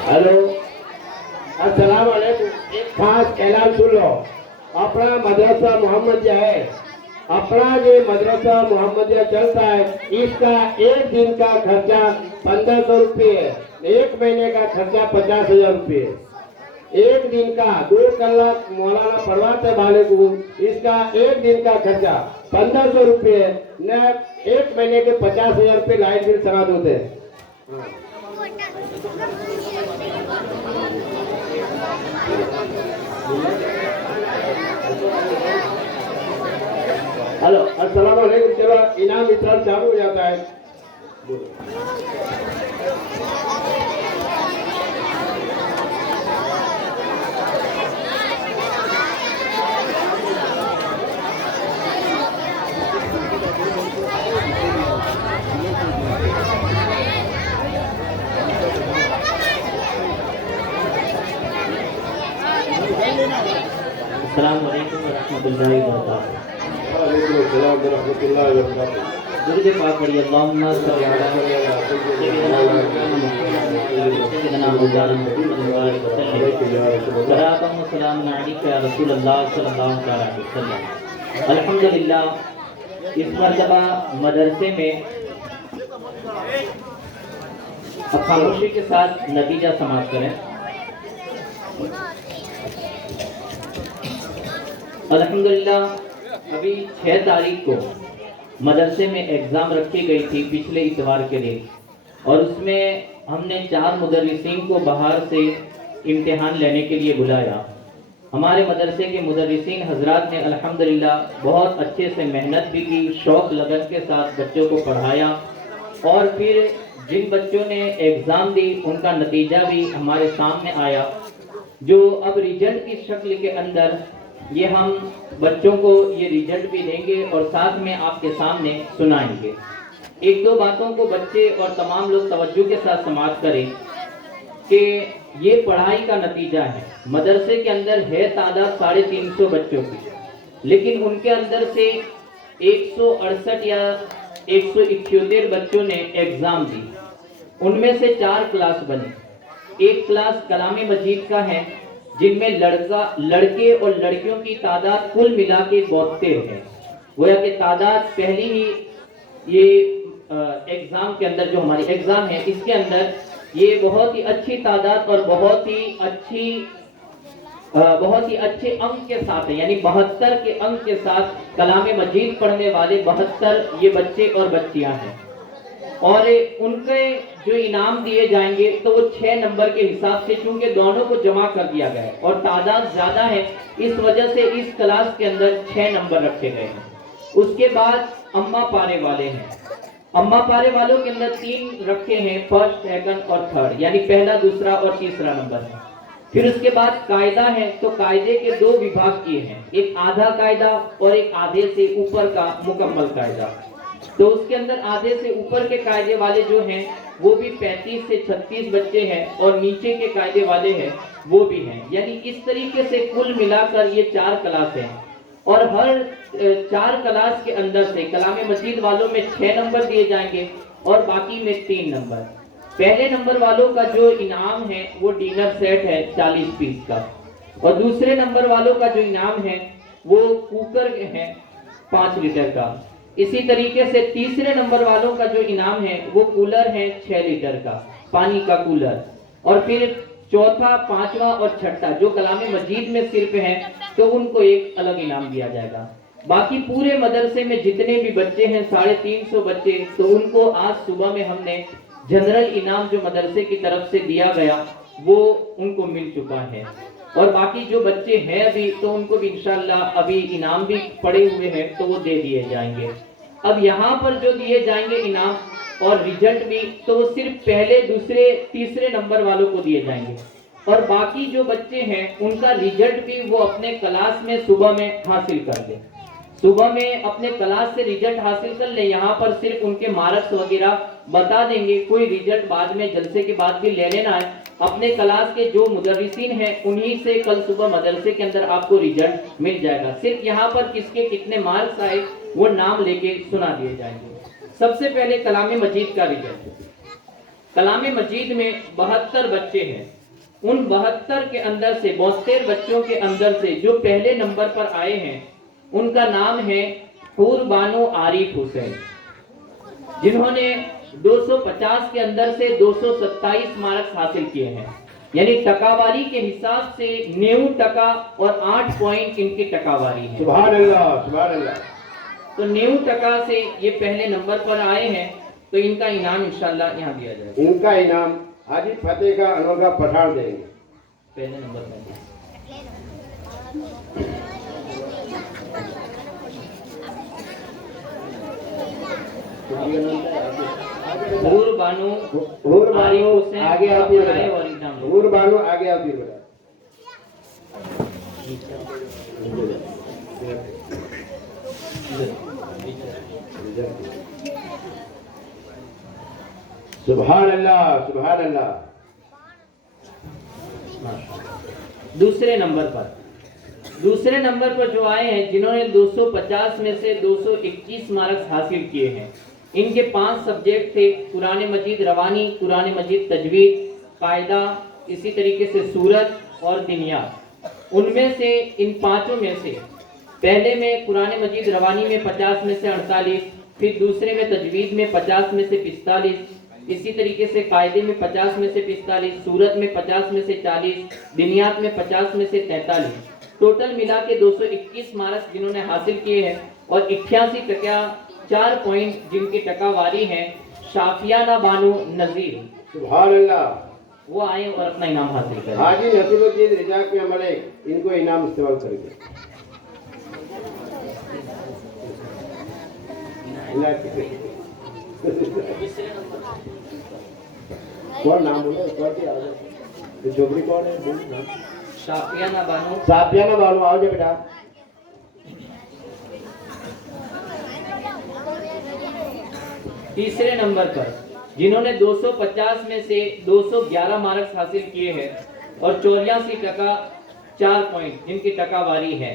हेलो, अस्सलाम वालेकुम। एक खास ऐलान सुन लो। अपना मदरसा मोहम्मदिया है, अपना जो मदरसा मोहम्मदिया चलता है, इसका एक दिन का खर्चा 1500 रुपये है, एक महीने का खर्चा 50,000 रुपये है। एक दिन का 2 कलाक मौलाना पढ़वाते वाले को, इसका एक दिन का खर्चा 1500 रुपये है, न एक महीने के 50,000 रुपये लाइट बिल सना देते हैं। हेलो, अस्सलाम वालेकुम। चलो इनाम वितरण चालू हो जाता है। अस्सलाम वालेकुम रहमतुल्लाहि व बरकातहू। वालेकुम अस्सलाम व रहमतुल्लाहि व बरकातहू। दुरूद पाक पढ़िए। अल्लाहुम्मा सल्लि अला सय्यिदिना मौलाना मुहम्मद व आलिहि वसल्लम। सलातun व सलामुन अलैका या रसूलल्लाह सल्लल्लाहु अलैहि वसल्लम। अल्हम्दुलिल्लाह, इस मर्तबा मदरसे में अब खामोशी के साथ नतीजा समाप्त करें। अल्हम्दुलिल्लाह, अभी 6 तारीख को मदरसे में एग्ज़ाम रखी गई थी पिछले इतवार के दिन, और उसमें हमने 4 मुदर्रिसीन को बाहर से इम्तिहान लेने के लिए बुलाया। हमारे मदरसे के मुदर्रिसीन हजरात ने अल्हम्दुलिल्लाह बहुत अच्छे से मेहनत भी की, शौक लगन के साथ बच्चों को पढ़ाया और फिर जिन बच्चों ने एग्ज़ाम दी उनका नतीजा भी हमारे सामने आया, जो अब रिजल्ट की शक्ल के अंदर ये हम बच्चों को ये रिजल्ट भी देंगे और साथ में आपके सामने सुनाएंगे। एक दो बातों को बच्चे और तमाम लोग तवज्जो के साथ समाप्त करें कि ये पढ़ाई का नतीजा है। मदरसे के अंदर है तादाद 350 बच्चों की, लेकिन उनके अंदर से 168 या 178 बच्चों ने एग्ज़ाम दी। उनमें से 4 क्लास बने। एक क्लास कलाम मजीद का है जिनमें लड़के और लड़कियों की तादाद कुल मिला के 72 है। गोया कि तादाद पहली ही ये एग्ज़ाम के अंदर जो हमारी एग्ज़ाम है इसके अंदर ये बहुत ही अच्छी तादाद और बहुत ही अच्छे अंक के साथ है, यानी 72 के अंक के साथ कलाम मजीद पढ़ने वाले 72 ये बच्चे और बच्चियां हैं। और उनके जो इनाम दिए जाएंगे तो वो 6 नंबर के हिसाब से, चूंकि दोनों को जमा कर दिया गया है और तादाद ज्यादा है इस वजह से इस क्लास के अंदर 6 नंबर रखे गए हैं। उसके बाद अम्मा पारे वाले हैं। अम्मा पारे वालों के अंदर 3 रखे हैं, फर्स्ट, सेकंड और थर्ड, यानी पहला, दूसरा और तीसरा नंबर है। फिर उसके बाद कायदा है, तो कायदे के 2 विभाग किए हैं, एक आधा कायदा और एक आधे से ऊपर का मुकम्मल कायदा। तो उसके अंदर आधे से ऊपर के कायदे वाले जो हैं वो भी 35 से 36 बच्चे हैं और नीचे के कायदे वाले हैं वो भी हैं, यानी इस तरीके से कुल मिलाकर ये 4 क्लास हैं। और हर 4 क्लास के अंदर से कलाम मजीद वालों में 6 नंबर दिए जाएंगे और बाकी में 3 नंबर। पहले नंबर वालों का जो इनाम है वो डिनर सेट है 40 पीस का, और दूसरे नंबर वालों का जो इनाम है वो कुकर है 5 लीटर का। इसी तरीके से तीसरे नंबर वालों का जो इनाम है वो कूलर है 6 लीटर का, पानी का कूलर। और फिर चौथा, पांचवा और छठा जो कलाम मजीद में सिर्फ है तो उनको एक अलग इनाम दिया जाएगा। बाकी पूरे मदरसे में जितने भी बच्चे हैं 350 बच्चे, तो उनको आज सुबह में हमने जनरल इनाम जो मदरसे की तरफ से दिया गया वो उनको मिल चुका है। और बाकी जो बच्चे हैं अभी तो उनको भी इंशाल्लाह अभी इनाम भी पड़े हुए हैं तो वो दे दिए जाएंगे। अब यहाँ पर जो दिए जाएंगे इनाम और रिजल्ट भी, तो वो सिर्फ पहले, दूसरे, तीसरे नंबर वालों को दिए जाएंगे। और बाकी जो बच्चे हैं उनका रिजल्ट भी वो अपने क्लास में सुबह में हासिल कर दें। सुबह में अपने क्लास से रिजल्ट हासिल कर ले, यहाँ पर सिर्फ उनके मार्क्स वगैरह बता देंगे, कोई रिजल्ट बाद में जलसे के बाद भी ले लेना है। अपने क्लास के जो मुदर्रिसीन हैं उन्हीं से कल सुबह मदरसे के अंदर आपको रिजल्ट मिल जाएगा। सिर्फ यहाँ पर किसके कितने मार्क्स आए वो नाम लेके सुना दिए जाएंगे। सबसे पहले कलाम मजीद का रिजल्ट। कलाम मजीद में 72 बच्चे हैं। उन 72 के अंदर से 72 बच्चों के अंदर से जो पहले नंबर पर आए हैं उनका नाम है हूर बानो आरिफ हुसैन, जिन्होंने 250 के अंदर से 227 मार्क्स हासिल किए हैं, यानी टकावारी के हिसाब से 90% और 8 पॉइंट इनकी टकावारी है। सुभान अल्लाह, सुभान अल्लाह। तो 90% से ये पहले नंबर पर आए हैं, तो इनका इनाम इंशाल्लाह यहाँ दिया जाएगा। इनका इनाम हाजी फतेह का अनोखा पठान देंगे। पहले नंबर पर हूर बानो आरिफ हुसैन आगे आप ये बताएं। और इनाम हूर बानो आगे आप ये बताएं। सुभान अल्लाह, सुभान अल्लाह। दूसरे नंबर पर जो आए हैं जिन्होंने 250 में से 221 मार्क्स हासिल किए हैं, इनके 5 सब्जेक्ट थे, कुरान मजीद रवानी, कुरान मजीद तजवीद, कायदा, इसी तरीके से सूरत और दिनियात। उनमें से इन 5 में से पहले में कुरान मजीद रवानी में 50 में से 48, फिर दूसरे में तजवीद में 50 में से 45, इसी तरीके से कायदे में 50 में से 45, सूरत में 50 में से 40, दिनियात में 50 में से 43, टोटल मिला के 221 मार्क्स जिन्होंने हासिल किए हैं। और 88.4 पॉइंट जिनकी टकावारी है शाफियाना बानो नजीर। सुभान अल्लाह। वो आए और अपना इनाम हासिल करें। हाजी नसीरुद्दीन रिजाक मियां मलिक, इनको इनाम इस्तेमाल करेंगे। कौन नाम बोलो, कौन सी आवाज है? छोकरी कौन है? बोल नाम। शाफियाना बानो। साफियाना बानो, आओ जा बेटा। तीसरे नंबर पर जिन्होंने 250 में से 211 मार्क्स हासिल किए हैं और 84% 4 पॉइंट जिनकी टकावारी है,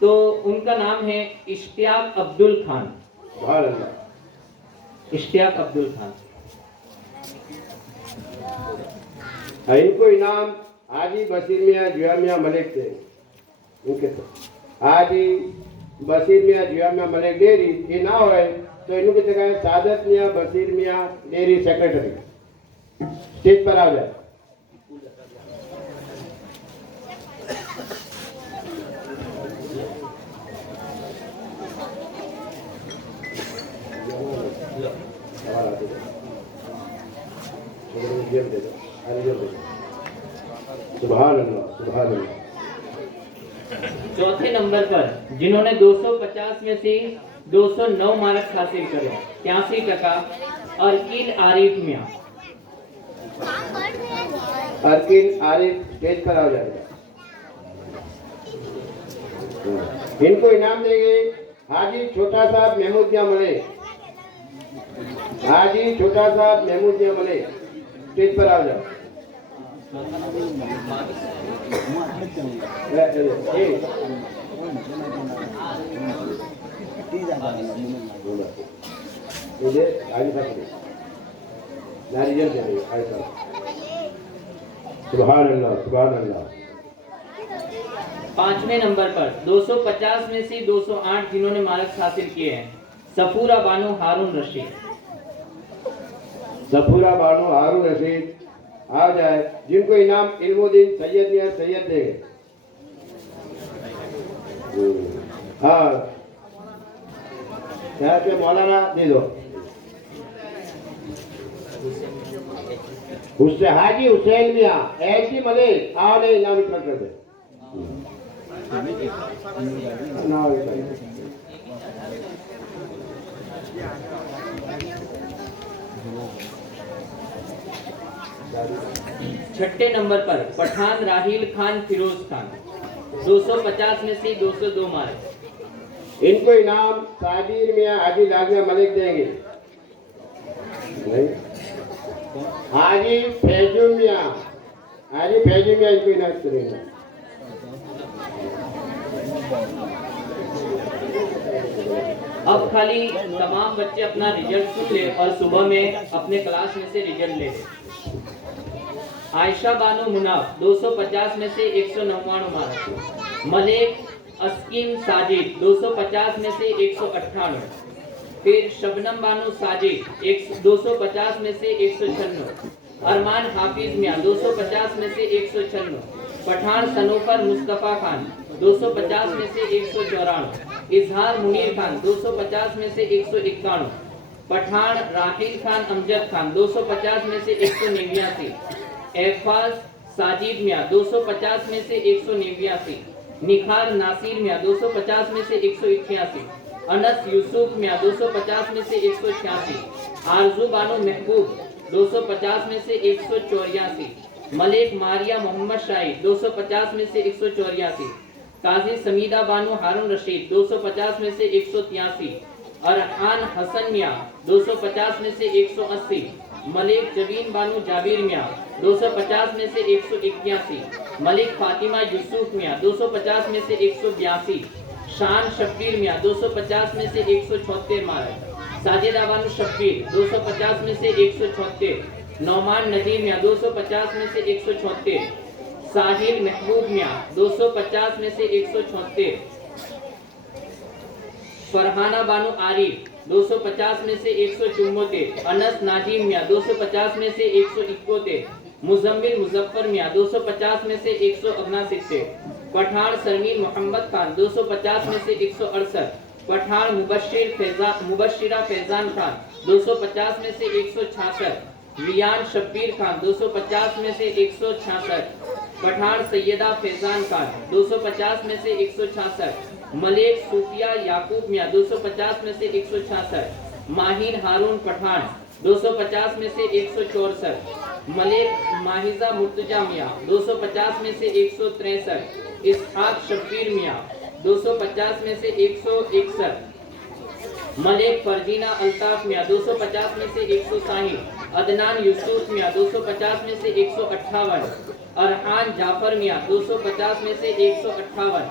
तो उनका नाम है इश्तियाक अब्दुल खान। सुभान अल्लाह। इश्तियाक अब्दुल खान। इनको इनाम हाजी बशीर मियां जुआ मियां मलिक से, उनके तो हाजी बशीर मियां जुआ मियां मलिक डेरी, ये ना हो तो इनकी जगह सादत मियां बशीर मियां डेरी सेक्रेटरी स्टेज पर आ जाए। सुभान अल्लाह, सुभान अल्लाह। चौथे नंबर पर जिन्होंने 250 में से 209 मार्क्स हासिल करे, 83%, अर्किन आरिफ मियां। अर्किन आरिफ स्टेज पर आ जाएगा। इनको इनाम देंगे हाजी छोटा साहब महमूद मियां मलिक। हाजी छोटा साहब महमूद मियां मलिक स्टेज पर आ जाओ। सुभान अल्लाह, सुभान अल्लाह। पांचवें नंबर पर 250 में से 208 जिन्होंने मार्क्स हासिल किए हैं, सफूरा बानो हारून रशीद। सफूरा बानो हारून रशीद आ जाए, जिनको इनाम इल्मुद्दीन सैयद मियां सैयद देंगे। हाँ, यहाँ पे मौलाना दे दो। उससे हाजी हुसैन मियां ऐसी मलिक, आओ ने इनाम इतना कर दे। छठे नंबर पर पठान राहिल खान फिरोज खान, 250 में से 202 मार्क्स। इनको इनाम साजिर मियां हाजी लाजिया मलिक देंगे। हाजी फैजुल मियां, हाजी फैजुल मियां इनको इनाम करेंगे। अब खाली तमाम बच्चे अपना रिजल्ट सुन ले और सुबह में अपने क्लास में से रिजल्ट ले ले। आयशा बानो मुनाफ, 250 में से 199 मार्क्स। मलिक अस्कीम साजिद, 250 में से 198। फिर शबनम बानो साजिद 250 में से 196। अरमान हाफिज मियां 250 में से 196। पठान सनोफर मुस्तफ़ा खान 250 में से 194। इजहार मुनीर खान 250 में से 191। पठान राहिल खान अमजद खान 250 में से 189। एफाज साजिद मियां 250 में से 189। निखार नासिर मियां 250 में से 188। अनस यूसुफ मियां 250 में से 186। आरजू बानो महबूब 250 में से 184। मलिक मारिया मोहम्मद शाहिद 250 में से 184। काजी समीदा बानो हारून रशीद 250 में से 183। अरहान हसन मियां 250 में से 180। मलिक जबीन बानो जाबिर मियां 250 में से 181। मलिक फातिमा यूसुफ मियां 250 में से 182। शान शब्बीर मियां 250 में से 176 मार्क्स। साजिदा बानो शब्बीर 250 में से 176। नौमान नजीर मियां 250 में से 176। साहिल महबूब मियां 250 में से 176। फरहाना बानो आरिफ 250 में से 174। अनस नाजीम मियां 250 में से 171। मुजम्मिल मुजफ्फर मियां 250 में से 169। पठान सरमीन मोहम्मद खान 250 में से 168। पठान मुबशिरा फैजान खान 250 में से 166। रियान शब्बीर खान 250 में से 166, पठान सैयदा फैजान खान 250 में से 166, मलिक सूफिया याकूब मियाँ 250 में से 166, माहिन हारून पठान 250 में से 164, मलिक माहिजा मुर्तजा मियाँ 250 में से 163, इसहाक शब्बीर मियाँ 250 में से 161, मलिक फरजीना अल्ताफ मियाँ 250 में से 160, अदनान यूसुफ मियाँ 250 में से 158, अरहान जाफर मियाँ 250 में से 158,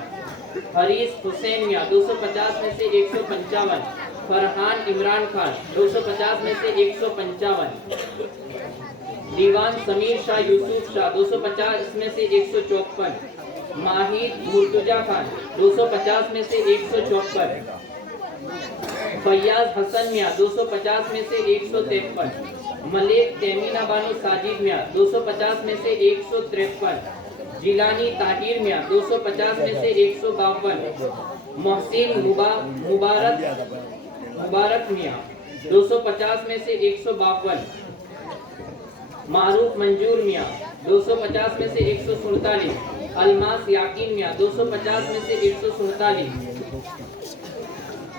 हरीस हुसैन मियाँ 250 में से 155, फरहान इमरान खान 250 में से 155, दीवान समीर शाह यूसुफ शाह 250 में से 154, माहिद मुर्तजा खान 250 में से 154, फैयाज हसन मियाँ 250 में से 153, मलिक तेमीना बानो साजिद मियाँ 250 में से 153, जिलानी ताहिर मियाँ 250 में से 152, मोहसिन मुबारक मियाँ 250 में से 152, मारूफ मंजूर मियाँ 250 में से 147, अलमास याकीन मियाँ 250 में से 147,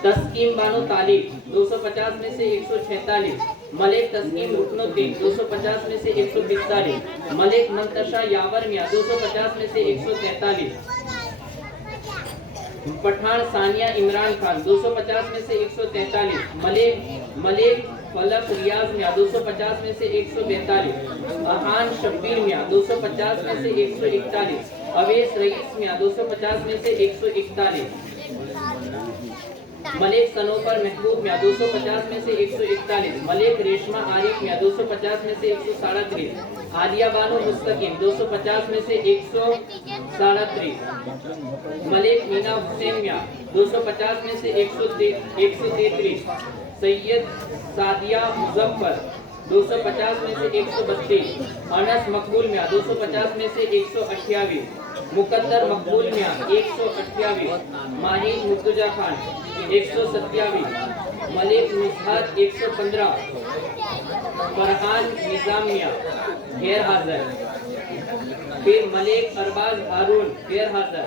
तस्कीम बानो तालिब 250 में से 146, मलिक तस्कीम रुकनुद्दीन 250 में से 145, मलिक मंतशा यावर मियाँ 250 में से 143, पठान सानिया इमरान खान 250 में से 143, मलिक फलक रियाज मियाँ 250 में से 142, अहान शब्बीर मियाँ 250 में से 141, अवेश रईस मियाँ 250 में से 141, मलिक सनोफर महबूब मियाँ 250 में से 141, मलिक रेशमा आरिफ मियाँ 250 में से 137, आलिया बानो मुस्तकीम 250 में से 137, मलिक मीना हुसैन मियाँ 250 में से 133, सैयद सादिया मुजफ्फर 250 में से 132, अनस मकबूल मियाँ 250 में से 128, मुकद्दर मकबूल मियाँ 128, माहिन मुर्तजा खान 127, मलिक नुसहत 115, फरहान निजाम मियाँ गैर हाजिर, फिर मलिक अरबाज हारून गैर हाजिर,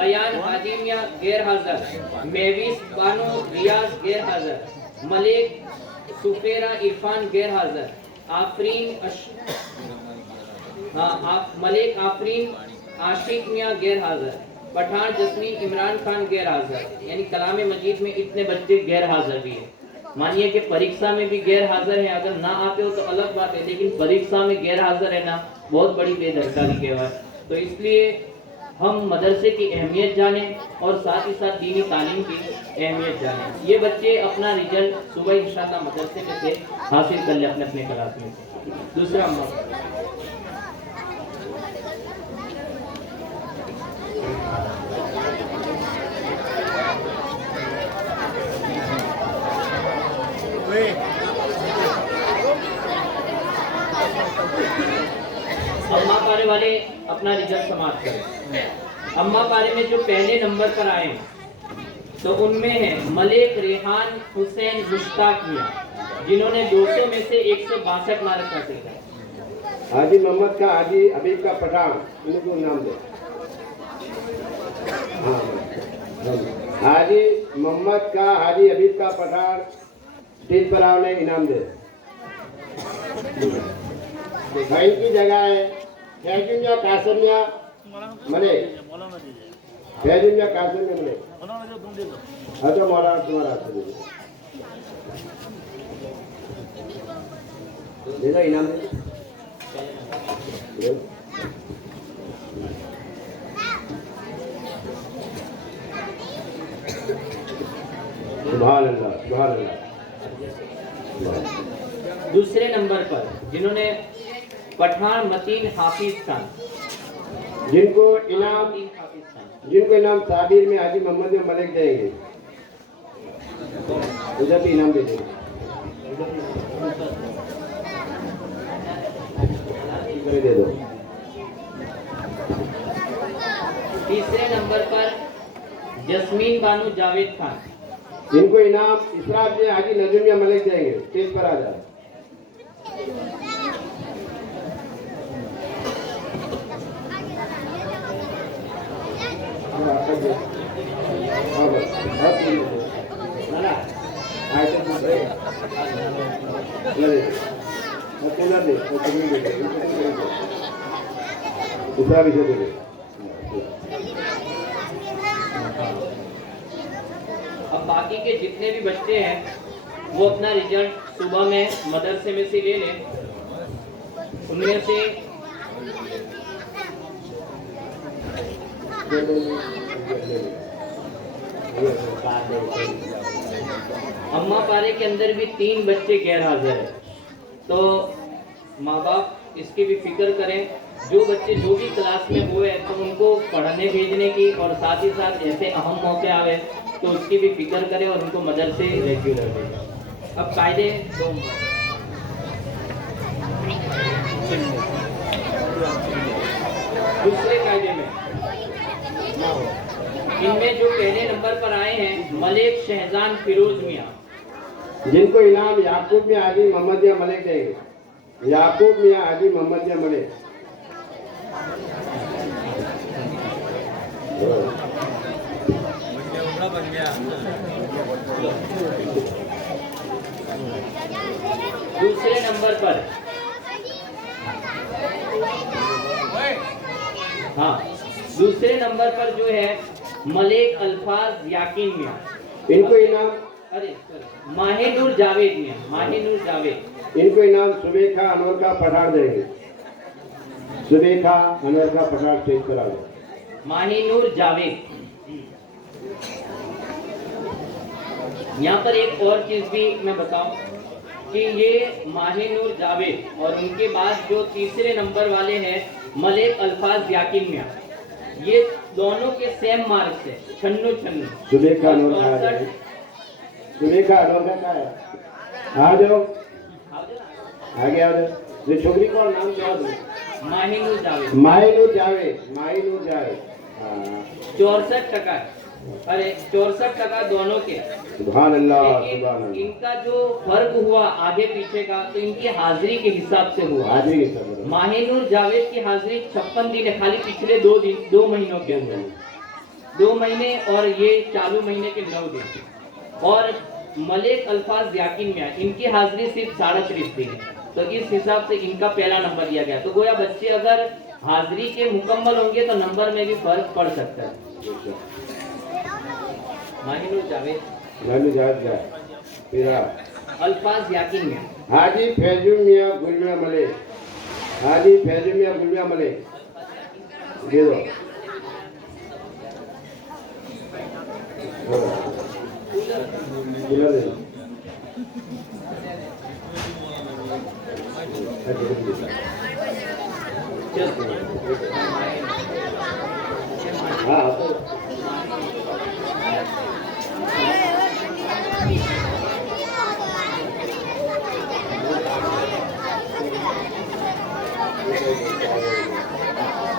अयान हाजी मियाँ गैर हाजिर, मेविस बानो रियाज गैर हाजिर, मलिक सुफेरा इरफान गैर हाजिर, मलिक आफरीन आशिक मियाँ गैर हाजिर, पठान जस्मीन इमरान खान गैर हाजिर। यानी कलाम मजीद में इतने बच्चे गैर हाजिर भी है। मानिए कि परीक्षा में भी गैर हाजिर है, अगर ना आते हो तो अलग बात है, लेकिन परीक्षा में गैर हाजिर है ना, बहुत बड़ी बेदरकारी कहवाए। तो इसलिए हम मदरसे की अहमियत जानें और साथ ही साथ दीनी तालीम की अहमियत जानें। ये बच्चे अपना रिजल्ट सुबह इंशाअल्लाह मदरसे में से हासिल कर ले अपने अपने क्लास में। दूसरा अम्मा पारे वाले अपना रिजल्ट समाप्त करें। अम्मा पारे में जो पहले नंबर पर आए तो उनमें है मलिक रेहान हुसैन मुश्ताक मियां, जिन्होंने 200 में से 162 मार्क हासिल किए। हाजी मोहम्मद का, हाजी हबीब का पठान, इनको नाम दे। हाँ, हाजी मोहम्मद का, हाजी हबीब का पठान, स्टेज पर आओ ने इनाम दे। भाई की जगह है फैजुमिया कासमिया मले, फैजुमिया कासमिया मले। अच्छा मौलाना तुम्हारा हाथ दे दो इनाम दे। सुभान अल्लाह, सुभान अल्लाह। दूसरे नंबर पर जिन्होंने पठान मतीन हाफिज खान, जिनको इनाम साबिर में हाजी मोहम्मद मलिक देंगे, उधर भी इनाम दे देंगे। दे दो। तीसरे नंबर पर जस्मीन बानो जावेद खान, जिनको इनाम इसराफ में हाजी नजमिया मलिक देंगे, स्टेज पर आ जाए। दूसरा विषय बोले। अब बाकी के जितने भी बच्चे हैं वो अपना रिजल्ट सुबह में मदरसे में से ले लें। उनमें से अम्मा पारे के अंदर भी 3 बच्चे गैर हाजिर हैं, तो माँ बाप इसकी भी फिक्र करें। जो बच्चे जो भी क्लास में हुए तो उनको पढ़ने भेजने की, और साथ ही साथ ऐसे अहम मौके आवे तो उसकी भी फिक्र करें और उनको मदरसे रेगुलर भेजें। अब कायदे दो। दूसरे कायदे में इनमें जो पहले नंबर पर आए हैं मलिक शहजान फिरोज मियाँ, जिनको इनाम याकूब मियाँ हाजी मोहम्मदिया मलिक देंगे। याकूब मियाँ हाजी मोहम्मदिया मलिक। दूसरे नंबर पर दूसरे नंबर पर जो है मलिक अल्फाज याकीन मियाँ, इनको इनाम माहिनूर जावेद मियाँ, माहिनूर जावेद। इनको इनाम सुबेखा अनवर का पठार देंगे। सुबेखा अनवर का पठार स्टेज पर आओ। माहिनूर जावेद। यहाँ पर एक और चीज भी मैं बताऊं कि ये माहिनूर जावेद और उनके बाद जो तीसरे नंबर वाले हैं मलिक अल्फाज याकीन मियाँ, ये दोनों के सेम मार्क्स है, 96। सुबेखा अनवर का है। सुबेखा अनवर का है। आ जाओ, आगे आ जाओ। ये छोकरी का नाम क्या है? माहिनूर जावेद। माहिनूर जावेद। माहिनूर जावेद। 64%। अरे 64% दोनों के। सुभान अल्लाह, लेकिन सुभान अल्लाह। इनका जो फर्क हुआ आगे पीछे का तो इनकी हाजिरी के हिसाब से हुआ। हाजिरी के हिसाब से। माहिनूर जावेद की हाजिरी 56 दिन है, खाली पिछले 2 महीनों के अंदर, 2 महीने और ये चालू महीने के 9 दिन। और मलिक अल्फाज याकीन मियाँ, इनकी हाजिरी सिर्फ 37.5 दिन है, तो इस हिसाब से इनका पहला नंबर दिया गया। तो गोया बच्चे अगर हाजिरी के मुकम्मल होंगे तो नंबर में भी फर्क पड़ सकता है। माहिनूर जावेद, माहिनूर जावेद तेरा अल्फाज याकीन मियाँ, हाजी फैजुल मियाँ गुलमिया मले। हाजी फैजुल मियाँ गुलमिया मले दे दो। दे दो। हाँ तो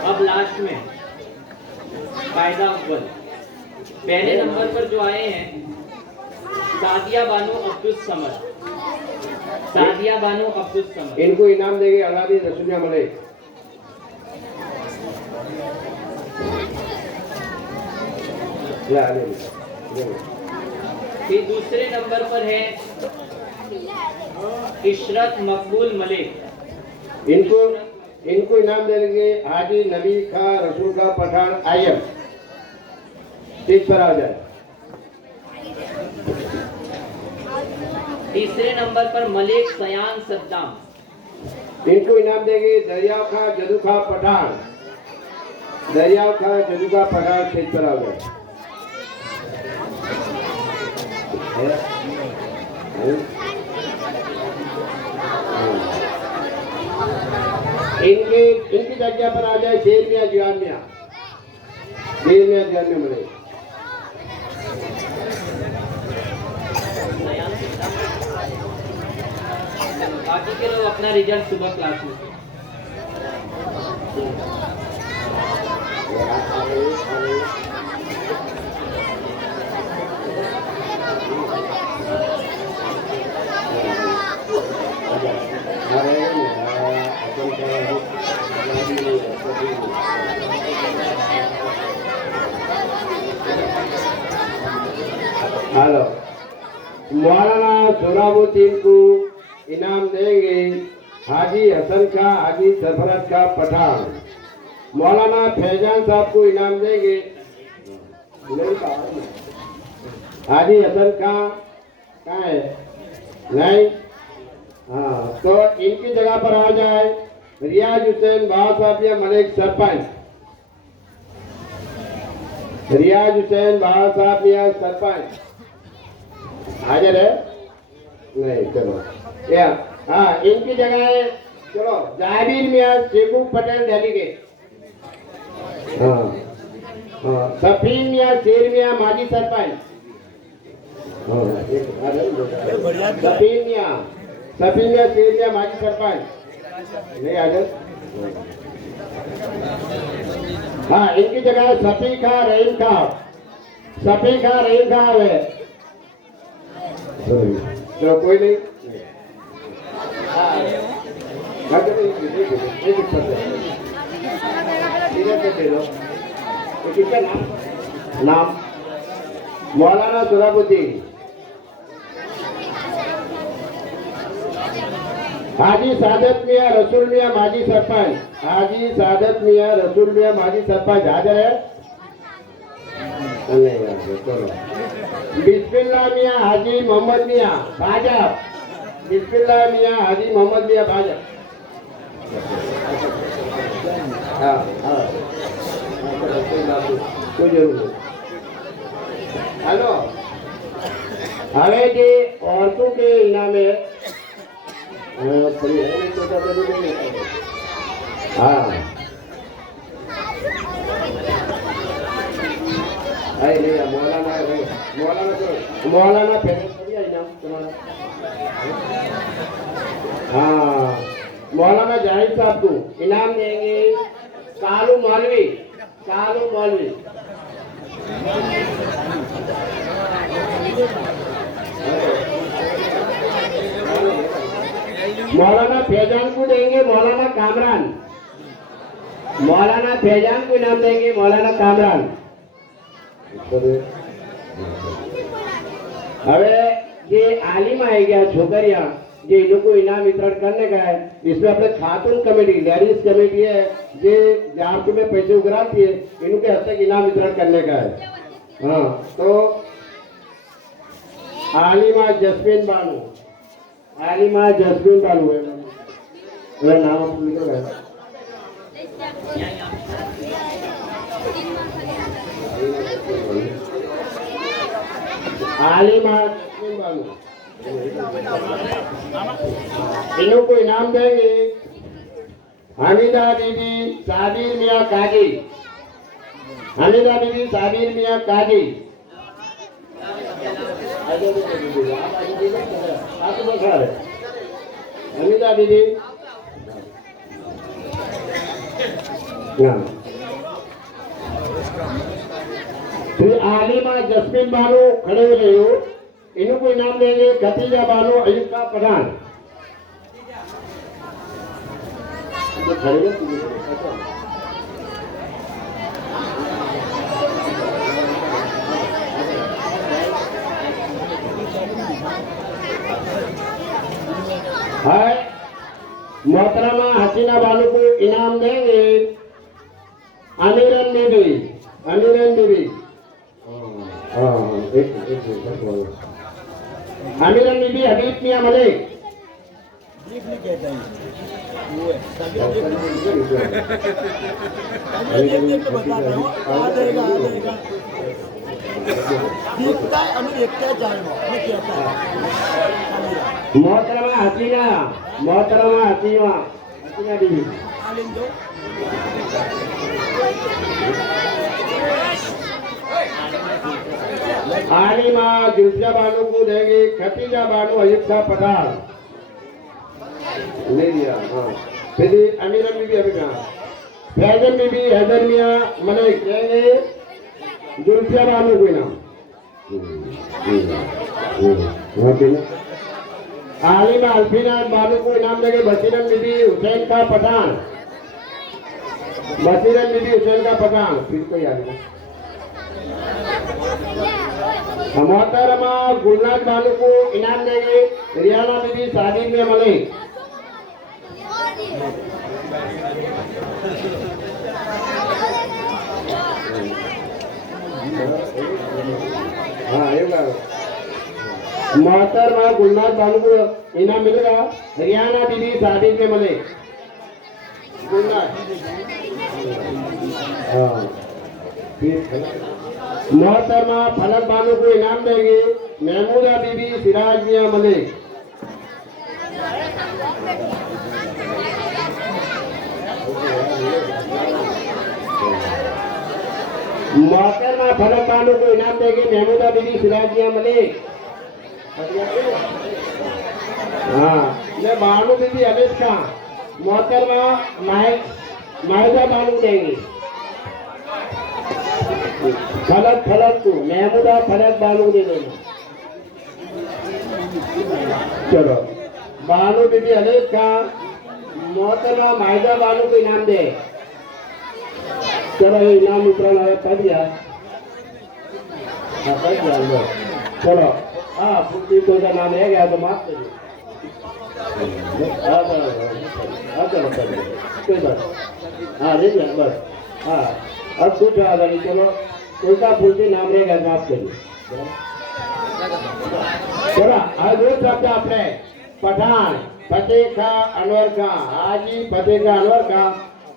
अब लास्ट में कायदा अव्वल पहले नंबर पर जो आए हैं सादिया बानो अब्दुल समद। सादिया बानो अब्दुल समद, इनको इनाम देंगे अलादीन रसूलिया मले। फिर दूसरे नंबर पर है इशरत मकबूल मलिक। इनको इनाम देंगे हाजी नबी का रसूल का पठान आयम। स्टेज पर आ जाए। तीसरे नंबर पर मलिक सयान सद्दाम। इनको इनाम देंगे दरिया खा जदू खा पठान। दरिया खा जदू खा पठान स्टेज पर आ जाए। इनकी जगह पर आ जाए शेर मियाँ जियान मियाँ। शेर मियाँ जियान मियाँ मिले। बाकी के लोग अपना रिजल्ट सुबह क्लास में। अरे हेलो मौलाना सोहराबुद्दीन को इनाम देंगे हाजी हसन खा हाजी सरफराज का पठान। मौलाना फैजान साहब को इनाम देंगे हाजी हसन खां कहाँ है नहीं। हाँ तो इनकी जगह पर आ जाए रियाज हुसैन बाबा साहब या मलिक सरपंच। रियाज हुसैन बाबा साहब या सरपंच हाजिर है नहीं। चलो या हाँ इनकी जगह है चलो जाबिर मियाँ शेखू पटेल डेलीगेट। हाँ हाँ सफीन मियाँ शेर मियाँ माजी सरपंच। सफीन मियाँ शेर मियाँ माजी सरपंच नहीं हाजिर। हाँ इनकी जगह सफीका रहीम खा है। तो कोई नहीं किसका नाम मौलाना सोहराबुद्दीन हाजी सादत मियाँ रसूल मियाँ माजी सरपंच। हाजी सादत मियाँ रसूल मियाँ माजी सरपंच हाजिर है नहीं हाजिर। चलो बिस्मिल्लाह मियाँ हाजी मोहम्मद मियाँ भाजपा। बिस्मिल्लाह मियाँ हाजी मोहम्मद मियाँ भाजपा। हाँ हाँ कोई जरूर नहीं। हेलो हमें जी औरतों के इनाम है हाँ मौलाना पहले इनाम तुम्हारा। हाँ मौलाना जाहिद साहब को इनाम देंगे कालू मौलवी। मौलाना फैजान को देंगे मौलाना कामरान। मौलाना फैजान को इनाम देंगे मौलाना कामरान। હવે જે આલિમ આવી ગયા છોકરિયા જે એ લોકો ઇનામ વિતરણ करने का है इसमें अपने खातून कमेटी लेडीज कमेटी है जे आपको में पैसे उगराती है इनके हद तक इनाम वितरण करने का है। हाँ तो आलिमा जस्मीन बानू है मेरा नाम आपको लिखा है। आलिमा जस्मीन बानू इन्हों को इनाम देंगे हमीदा बीबी साबिर मियाँ काजी। हमीदा बीबी साबिर मियाँ काजी हमीदा दीदी फिर आलिमा जस्मीन बानू खड़े हो रहे हो इनको इनाम देंगे खतीजा बानू अयूब का प्रधान। है मोहतरमा हसीना बानू को इनाम देंगे अमीरन बीबी। अमीरन बीबी हबीब मियाँ मलिक। मोहतरमा हसीना बीबी। आलिमा जुल्फिया बानू को देंगे खतीजा बानू अयूब का पठान ले लिया। हाँ फिर अमीरन बीबी अभी कहाँ फैजन बीबी हैदर मियाँ मलिक देंगे जुल्फिया बानू को इनाम। आलिमा अल्फीना बानू को इनाम देंगे बसीरन बीबी हुसैन का पठान। फिर कोई आलिमा मोहतरमा गुलनाथ बालू को इनाम देंगे रियाना बीबी शादी में मलिक। हाँ मोहतरमा गुलनाथ बालू को इनाम मिलेगा रियाना बीबी शादी में मलिक। हाँ मोहतरमा फलक बानू को इनाम देंगे महमूदा बीबी सिराज मियां मलिक। मोहतरमा फलक बानू को इनाम देंगे महमूदा बीबी सिराज मियां मलिक। हाँ मैं बानू बीबी अमित खां मोहतरमा माहिदा बानू देंगे। फलक को महमूदा फलक बालू दे देना। चलो बालू बीबी अलीफ खां मोहतरमा माहिदा बालू को इनाम दे। चलो ये इनाम वितरण है कर दिया। चलो हाँ पुत्री कोई का नाम है गया तो माफ करिए। चलो कोई बात हाँ ले लिया बस। हाँ अब कुछ आ गई। चलो उल्टा फुलती नाम रहेगा माफ करिए। चलो आज वो शब्द आपने पठान फतेह खां अनवर खां हाजी फतेह खां अनवर खां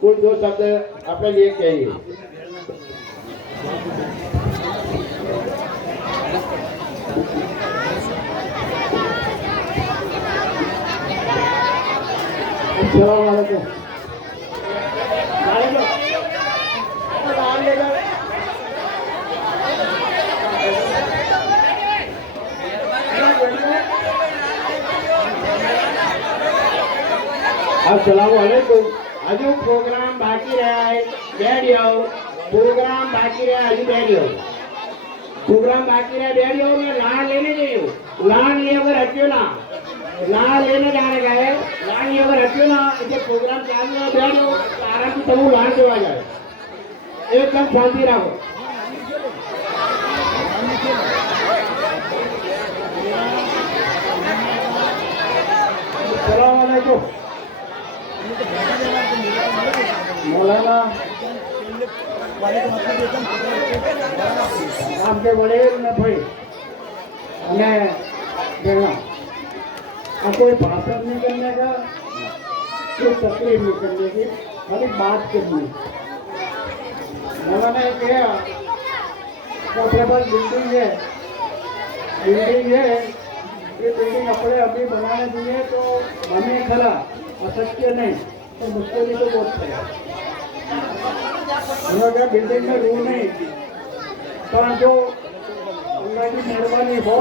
कुछ दो शब्द अपने लिए कहेंगे। अस्सलाम वालेकुम। अस्सलामुअलैकुम। हजू प्रोग्राम बाकी रहा है बैठ जाओ। प्रोग्राम बाकी रहा हजू बैठ जाओ। प्रोग्राम बाकी रहा बैठ जाओ। मैं लान लेने गई हूँ। लान ले अगर हटियो ना लान लेने जाने का है। लान ले अगर हटियो ना इसे प्रोग्राम चालू है बैठ जाओ आराम से तब लान देवा जाए। एकदम शांति रहो। अस्सलामुअलैकुम। मौलाना आपके बड़े में भाई हमें देना कोई भाषण नहीं करने का कोई तकलीफ नहीं करने की खाली बात करनी। मौलाना ने कहा अपने पास बिल्डिंग है ये बिल्डिंग अपने अभी बनाने दिए तो हमें खरा अशक्य नहीं तो मुश्किल तो बहुत है। बिल्डिंग में रूम नहीं पर जो अल्लाह की मेहरबानी हो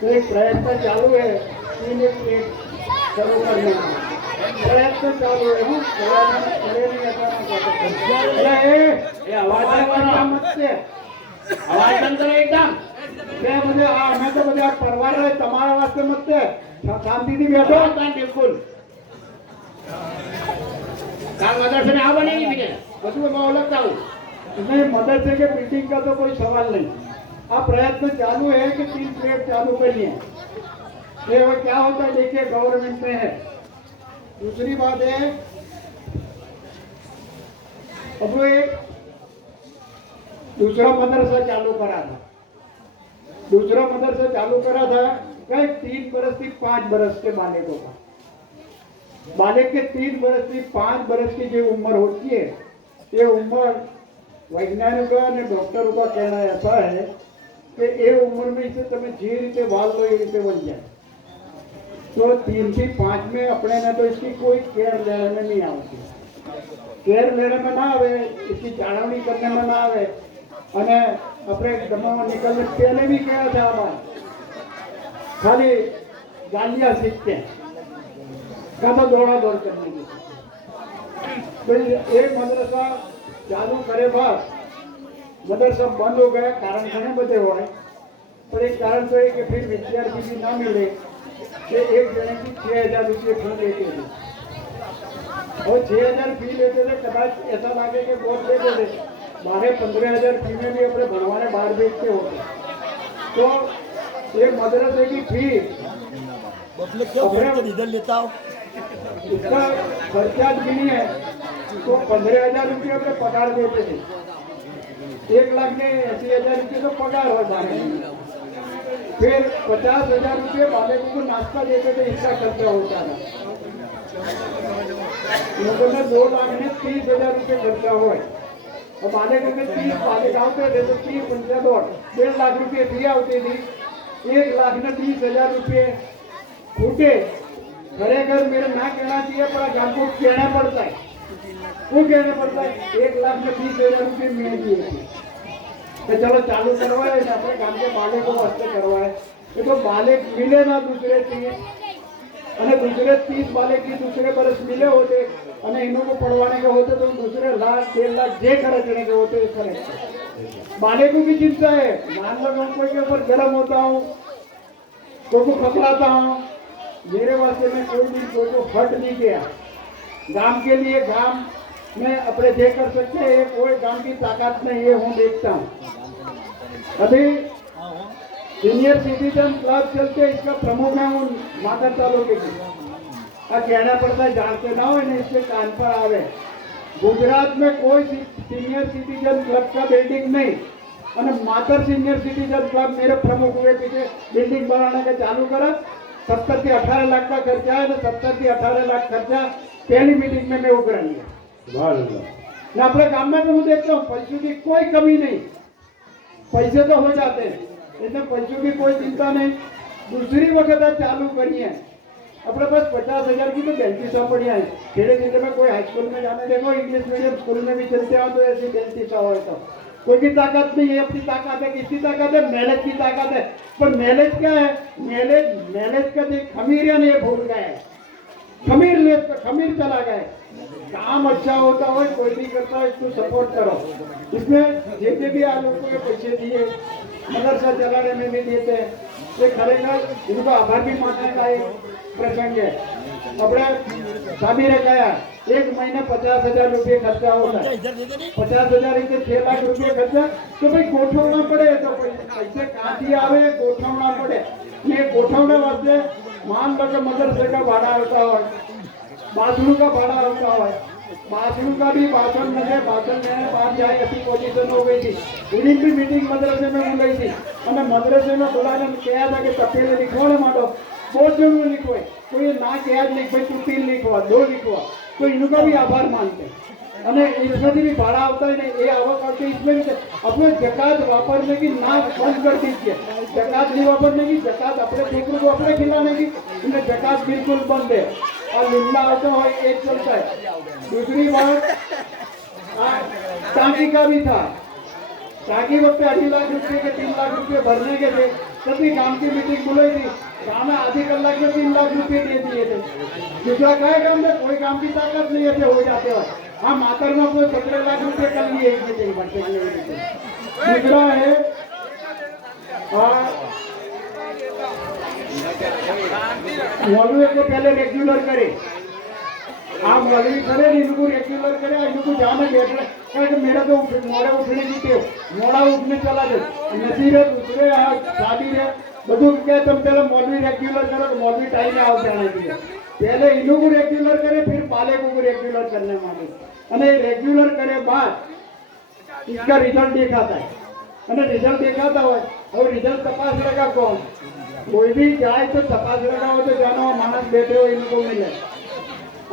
तो एक प्रयत्न चालू है 3 एक शुरू करने का प्रयत्न चालू है। आवाज बंद करो एकदम। मैं तो मुझे परवार रहे तुम्हारा वास्ते मत शांति थी बैठो बिल्कुल। मदरसे में आ बनेगी मैं लगता हूँ नहीं मदरसे के मीटिंग का तो कोई सवाल नहीं। अब प्रयत्न चालू है कि 3 प्लेट चालू करिए। ये वो क्या होता है देखिए गवर्नमेंट में है। दूसरी बात है अब वो एक दूसरा मदरसा चालू करा था। कई 3 बरस थी 5 बरस के बालिकों का। बालिक के 3 बरस थी 5 बरस की जो उम्र होती है ये उम्र वैज्ञानिकों ने डॉक्टरों का कहना ऐसा है कि ये उम्र में इसे तुम्हें जे रीते वाल लो ये रीते बन जाए। तो 3 થી 5 में अपने में तो इसकी कोई केयर लेने में नहीं आती। केयर लेने में ना आवे इसकी जाणवनी करने में ना आवे। અને આપણે ગમાવા નીકળને पहले भी कहा था हमारे खाली गालियां सीखते हैं का तो दौड़ा दौड़ करने की। तो एक मदरसा चालू करे बाद मदरसा बंद हो गया कारण घने बधे हो। पर एक कारण तो है कि फिर विद्यार्थी भी ना मिले कि एक जने की 6000 रुपये फी लेते थे और 6000 फी लेते थे। कदाच ऐसा लगे कि बहुत लेते थे 12-15 हजार फी में भी अपने भगवान बाहर बेचते होते तो एक मदरसे की फीस इधर लेता हूँ इसका खर्चा भी नहीं है तो 15,000 रुपये पे पगार देते थे। 1,80,000 रुपये तो पगार हो जाए, फिर 50,000 रुपये मालिकों को नाश्ता देते थे, इसका खर्चा होता था। लोगों ने 2,30,000 रुपये खर्चा हुआ और मालिकों में 30 मालिक आते थे तो 30 पंचायत 1.5 लाख रुपये दिया होती थी। 1,30,000 रुपये फूटे खरेखर मेरे ना कहना चाहिए पर गांव को कहना पड़ता है, वो कहना पड़ता है। 1,30,000 रुपये मिल दिए तो चलो चालू करवाए अपने गांव के मालिक को वास्ते करवाए। ये तो मालिक मिले ना दूसरे 30 અને दूसरे 30 मालिक की दूसरे बरस मिले होते અને इन्हों को पढ़वाने के होते तो दूसरे लाख 1.5 लाख जे खर्चने के होते इस तरह मालिकों की चिंता है। मान लो मैं कोई के ऊपर गर्म होता हूँ, कोई को खतराता हूँ, मेरे वास्ते में कोई भी कोई को हट नहीं किया। गांव के लिए गांव में अपने जे कर सकते हैं, कोई गांव की ताकत नहीं है, हूँ देखता हूँ। अभी सीनियर सिटीजन क्लब चलते इसका प्रमुख है हूँ मातर तालुके की। कहना पड़ता है जानते ना हो इन्हें इसके कान पर आवे। गुजरात में कोई सीनियर सिटीजन क्लब का बिल्डिंग नहीं और मातर सीनियर सिटीजन क्लब मेरे प्रमुख हुए पीछे बिल्डिंग बनाने का चालू करा। 70 से 18 लाख का खर्चा है, तो 70 से 18 लाख खर्चा पहली मीटिंग में मैं उकरा लिया। अपने गांव में तो मैं देखता हूँ पैसों की कोई कमी नहीं, पैसे तो हो जाते हैं, इसमें पैसों की कोई चिंता नहीं। दूसरी वक्त चालू करिए अपने पास 50,000 की तो बेंचीसा बढ़िया है। धीरे धीरे में कोई हाई स्कूल में जाने देखो, इंग्लिश मीडियम स्कूल में भी चलते हो तो ऐसी बेंचीसा हो तो कोई की ताकत नहीं है। अपनी ताकत है, किसकी ताकत है? मेहनत की ताकत है। पर मेहनत क्या है? मेहनत का देख खमीर या नहीं भूल गए, खमीर चला गए। काम अच्छा होता हो कोई नहीं करता है, इसको सपोर्ट करो। इसमें जितने भी आप लोगों के पैसे दिए मदरसा चलाने में भी देते हैं, ये खरेखर इनको आभार भी मानने का एक प्रसंग है। अपने सामी रखाया 1 महीने 50,000 रुपये खर्चा होता है। 50,000 इसे 6 लाख रुपये खर्चा तो भाई गोठवना पड़े, तो पैसे काटी आवे गोठवना पड़े। ये गोठवने वास्ते मान लो कि मदरसे का भाड़ा होता है, बाथरूम का भाड़ा होता है, बाथरूम का भी भाषण में बात जाए ऐसी पोजीशन हो गई थी। उन्हीं भी मीटिंग मदरसे में बुलाई थी और मदरसे में बुलाने कहा था कि तपेले लिखवाने मानो बहुत जरूर लिखो, कोई ना कहा लिख भाई तू 3 लिखवा 2 लिखवा, तो इनका भी आभार मानते हैं। અને इसमें भी भाड़ा होता है नहीं, ये आवक आती है इसमें भी अपने जकात वापरने की ना बंद कर दीजिए। जकात नहीं वापरने की, जकात अपने छोकरों को अपने खिलाने की, इनमें जकात बिल्कुल बंद है। और लिल्ला होता है एक चलता है। दूसरी बात टांकी का भी था, टांकी वक्त 2.5 लाख रुपये के 3 लाख रुपये भरने के थे, तभी गांव की मीटिंग बुलाई थी। गाँव में आधी कलाक में 3 लाख रुपये दे दिए थे। दूसरा क्या है गाँव में कोई काम की ताकत नहीं है हो जाते हो। हाँ मातर में कोई 17 लाख रुपये कर लिए एक मीटिंग बढ़ते। दूसरा है मौलवी को पहले रेगुलर करे, आप मौलवी करे इनको रेगुलर करे, इनको जाने बैठने कि मेरा तो मोड़ा उठने की थे, मोड़ा उठने चला जाए नसीब है दूसरे यहाँ शादी है બધું કે तुम पहले मौलवी रेगुलर करो तो मौलवी टाइम में आओ जाने के लिए पहले इन्हों को रेगुलर करे फिर बालकों को रेगुलर करने मांगे અને रेगुलर करे बाद इसका रिजल्ट दिखाता है અને रिजल्ट दिखाता हो और रिजल्ट तपास लगा कौन कोई भी जाए तो तपास लगा हो तो जानो मानस बैठे हो इनको मिले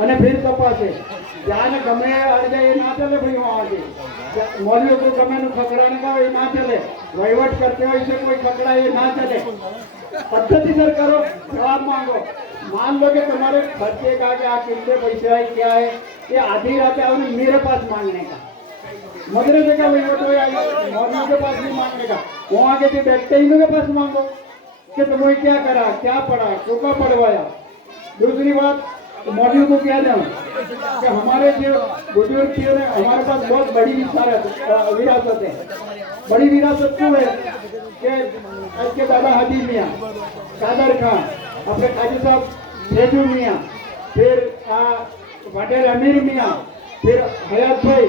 અને फिर तपासे जाने गमे अड़ जाए ना चले भाई वहाँ आगे मौलवियों को गमे नु खकड़ाने का ये ना चले वहीवट करते हो इसे कोई खकड़ा ये ना चले पद्धति सर करो जवाब मांगो मान लो कि तुम्हारे खर्चे का क्या कितने पैसे है क्या है ये आधी रात है मेरे पास मांगने का मदरसे का वहीवट हो मौलवियों के पास नहीं मांगने का वहाँ के जो बैठते इनके पास मांगो कि तुम्हें क्या करा क्या पढ़ा क्यों पढ़वाया। दूसरी बात तो मौलवियों को क्या दें कि हमारे जो बुजुर्ग थे हमारे पास बहुत बड़ी विरासत है। बड़ी विरासत क्यों है कि आज के दादा हाजी मियाँ कादर खान अपने काजी साहब सेजू मियाँ फिर पटेल अमीर मियाँ फिर हयात भाई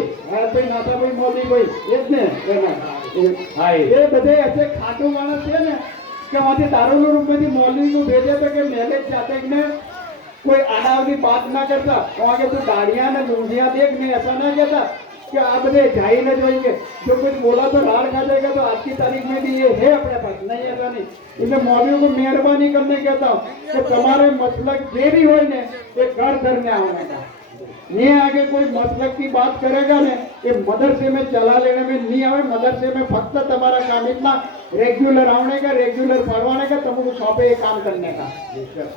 नाथा भाई मौली भाई એ જ ને હા એ. એ બધે ऐसे ખાટું માણસ છે ને કે वहां दारूનો રૂમમાંથી मौलवी को भेजे तो कि मेले जाते ने कोई आडावली बात ना करता वहां के तू दाढ़ियां ने लूंजियां देख ने ऐसा ना कहता कि आप बड़े जाई न जाएंगे जो कुछ बोला तो राड़ खा जाएगा तो आज की तारीख में भी ये है अपने पास नहीं ऐसा नहीं इसलिए मौलवियों को मेहरबानी करने कहता हूँ कि तुम्हारे मसलक जे भी हो ने एक घर धरने आने का ये आगे कोई मसलक की बात करेगा ने कि मदरसे में चला लेने में नहीं आवे मदरसे में फक्त तुम्हारा काम इतना रेगुलर आने का रेगुलर पढ़वाने का तुमको सौंपे ये काम करने का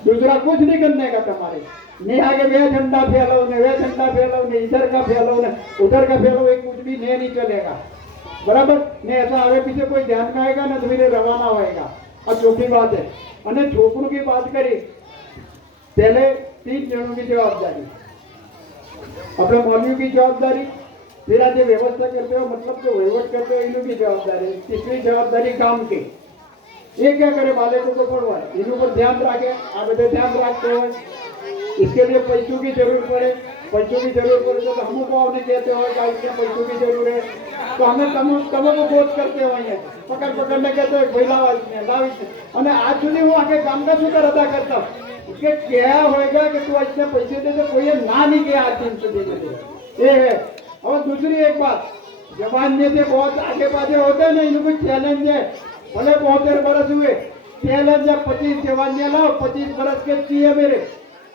दूसरा कुछ नहीं करने का तुम्हारे नहीं आगे वे झंडा फैलाओ ने वे झंडा फैलाओ ने इधर का फैलाओ ने उधर का फैलाओ एक कुछ भी नहीं चलेगा बराबर ने ऐसा आगे पीछे कोई ध्यान में आएगा ना तो फिर रवाना होएगा और चौथी बात है અને છોકરું की बात करी पहले 3 जनों की जवाबदारी अपने मौलवी की जवाबदारी फिर आज व्यवस्था करते हो मतलब जो वहीवट करते हो इन्हों की जवाबदारी तीसरी जवाबदारी काम की ये क्या करे वाले को तो पढ़वाए इन्हों पर ध्यान रखे आप बड़े ध्यान रखते हो इसके लिए पैसों की जरूरत पड़े तो हमको आपने कहते हो कि इसमें पैसों की जरूरत है तो हमें तमो को बोध करते हो पकड़ने कहते हो भाई लाओ इसमें और आज सुधी हूँ आगे काम का शुक्र अदा करता हूँ कि क्या होएगा कि तू इतने पैसे दे तो कोई ना नहीं किया आज दिन से दे ये है और दूसरी एक बात जवान से बहुत आगे पाछे होते हैं ना इनको चैलेंज है भले 72 बरस हुए चैलेंज है 25 जवान लाओ 25 बरस के चाहिए मेरे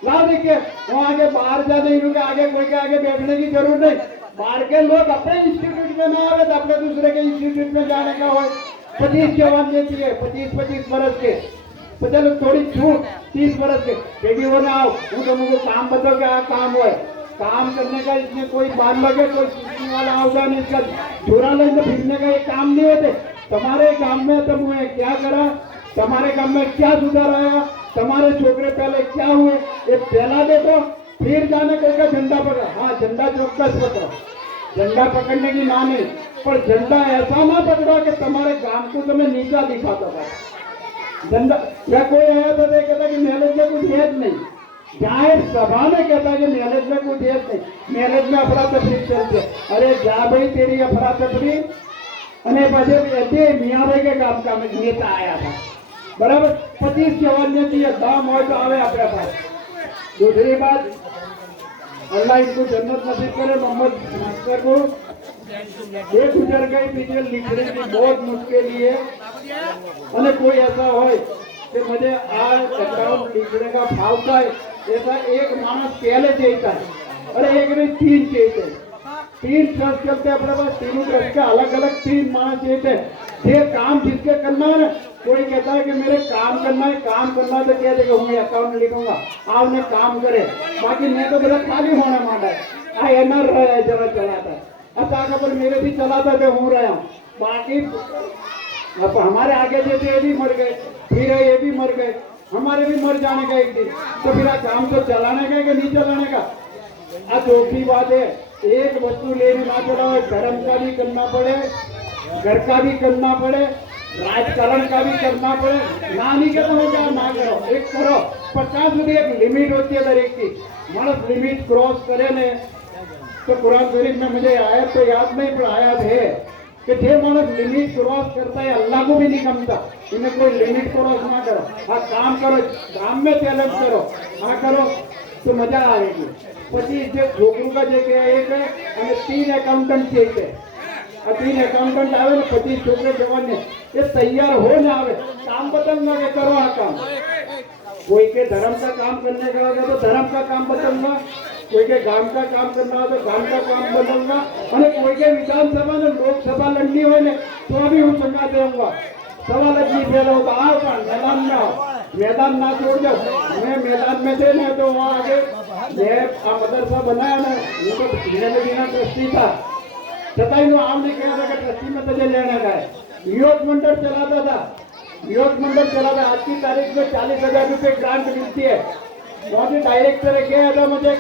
लाओ देखिए वहाँ आगे बाहर जाने इनके आगे कोई के आगे बैठने की जरूरत नहीं बाहर के लोग अपने इंस्टीट्यूट में ना आवे तो अपने दूसरे के इंस्टीट्यूट में जाने का हो 25 जवान चाहिए 25 बरस के तो चलो थोड़ी छूट 30 बरस के बेटी हो ना आओ हूँ तुमको काम बताओ क्या काम हो काम करने का इसमें कोई बाल लगे कोई सीखने वाला होगा नहीं इसका झोरा लेकर फिरने का ये काम नहीं होते तुम्हारे काम में तुमने क्या करा तुम्हारे काम में क्या सुधार आया तुम्हारे छोकरे पहले क्या हुए ये पहला देखो फिर जाने का झंडा पकड़ा हाँ झंडा चौकस पकड़ो झंडा पकड़ने की ना नहीं पर झंडा ऐसा ना पकड़ो कि तुम्हारे गांव को तुम्हें नीचा दिखाता था झंडा या कोई आया तो कहता कि मैनेज में कुछ हेत नहीं जाहिर सभा में कहता कि मैनेज में कुछ हेत नहीं मैनेज में अफरा तफरी चलते अरे जा भाई तेरी अफरा तफरी અને પછી મિયાભાઈ के काम का नेता आया था बराबर 25 जवान ने दिए दाम हो तो आवे अपने पास दूसरी बात अल्लाह इसको जन्नत नसीब करे मोहम्मद मास्टर को ये गुजर गई पीछे लिखने की बहुत मुश्किल है અને कोई ऐसा हो कि मुझे आज अकाउंट लिखने का भाव था ऐसा एक मानस पहले चाहिए अरे एक नहीं 3 चाहिए 3 ट्रस्ट चलते अपने पास तीनों ट्रस्ट के अलग अलग 3 मानस चाहिए ये काम जिसके करना है ना कोई कहता है कि मेरे काम करना है तो कह देगा मैं अकाउंट लिखूंगा आपने काम करे बाकी मैं तो मेरा खाली होना मांगा है आ एनआर रहा जरा चलाता है अच्छा पर मेरे भी चलाता तो हूँ रहा हूँ बाकी अब हमारे आगे जैसे ये भी मर गए फिर ये भी मर गए हमारे भी मर जाने का एक दिन तो फिर काम तो चलाने का कि नहीं चलाने का दूसरी बात है एक वस्तु लेने ना चला धर्म का भी करना पड़े घर का भी करना पड़े राजकारण का भी करना पड़े ना नहीं करना क्या ना करो एक करो 50 रुपये एक लिमिट होती है दर एक की मानस लिमिट क्रॉस करे ने तो कुरान शरीफ में मुझे आयत तो याद नहीं पर आयत है कि जे मानस लिमिट क्रॉस करता है अल्लाह को भी नहीं कमता इन्हें कोई लिमिट क्रॉस ना करो हाँ काम करो काम में चैलेंज करो हाँ करो तो मजा आएगी 25 जो छोकरू का जो क्या एक है અને 3 अकाउंटेंट चाहिए और 3 अकाउंटेंट आवे ने 25 छोकरे जवान ने ये तैयार हो ना आवे काम बताऊंगा कि करो आ काम कोई के धर्म का काम करने का होगा तो धर्म का काम बताऊंगा कोई के गांव का काम करना हो तो गांव का काम बताऊंगा और कोई के विधानसभा ने लोकसभा लड़नी हो ने तो अभी हूँ संगा दूंगा सवाल नहीं फैला होगा आओ पर मैदान में आओ मैदान ना छोड़ जाओ मैं मैदान में थे ना तो वहाँ आगे मैं मदरसा बनाया ना उनको धीरे धीरे ट्रस्टी था छताई तो आपने कहा था कि ट्रस्टी में तुझे लेने का है युवक मंडल चलाता था युवक मंडल चलाता आज की तारीख में 40,000 रुपये ग्रांट मिलती है वहाँ डायरेक्टर क्या था मुझे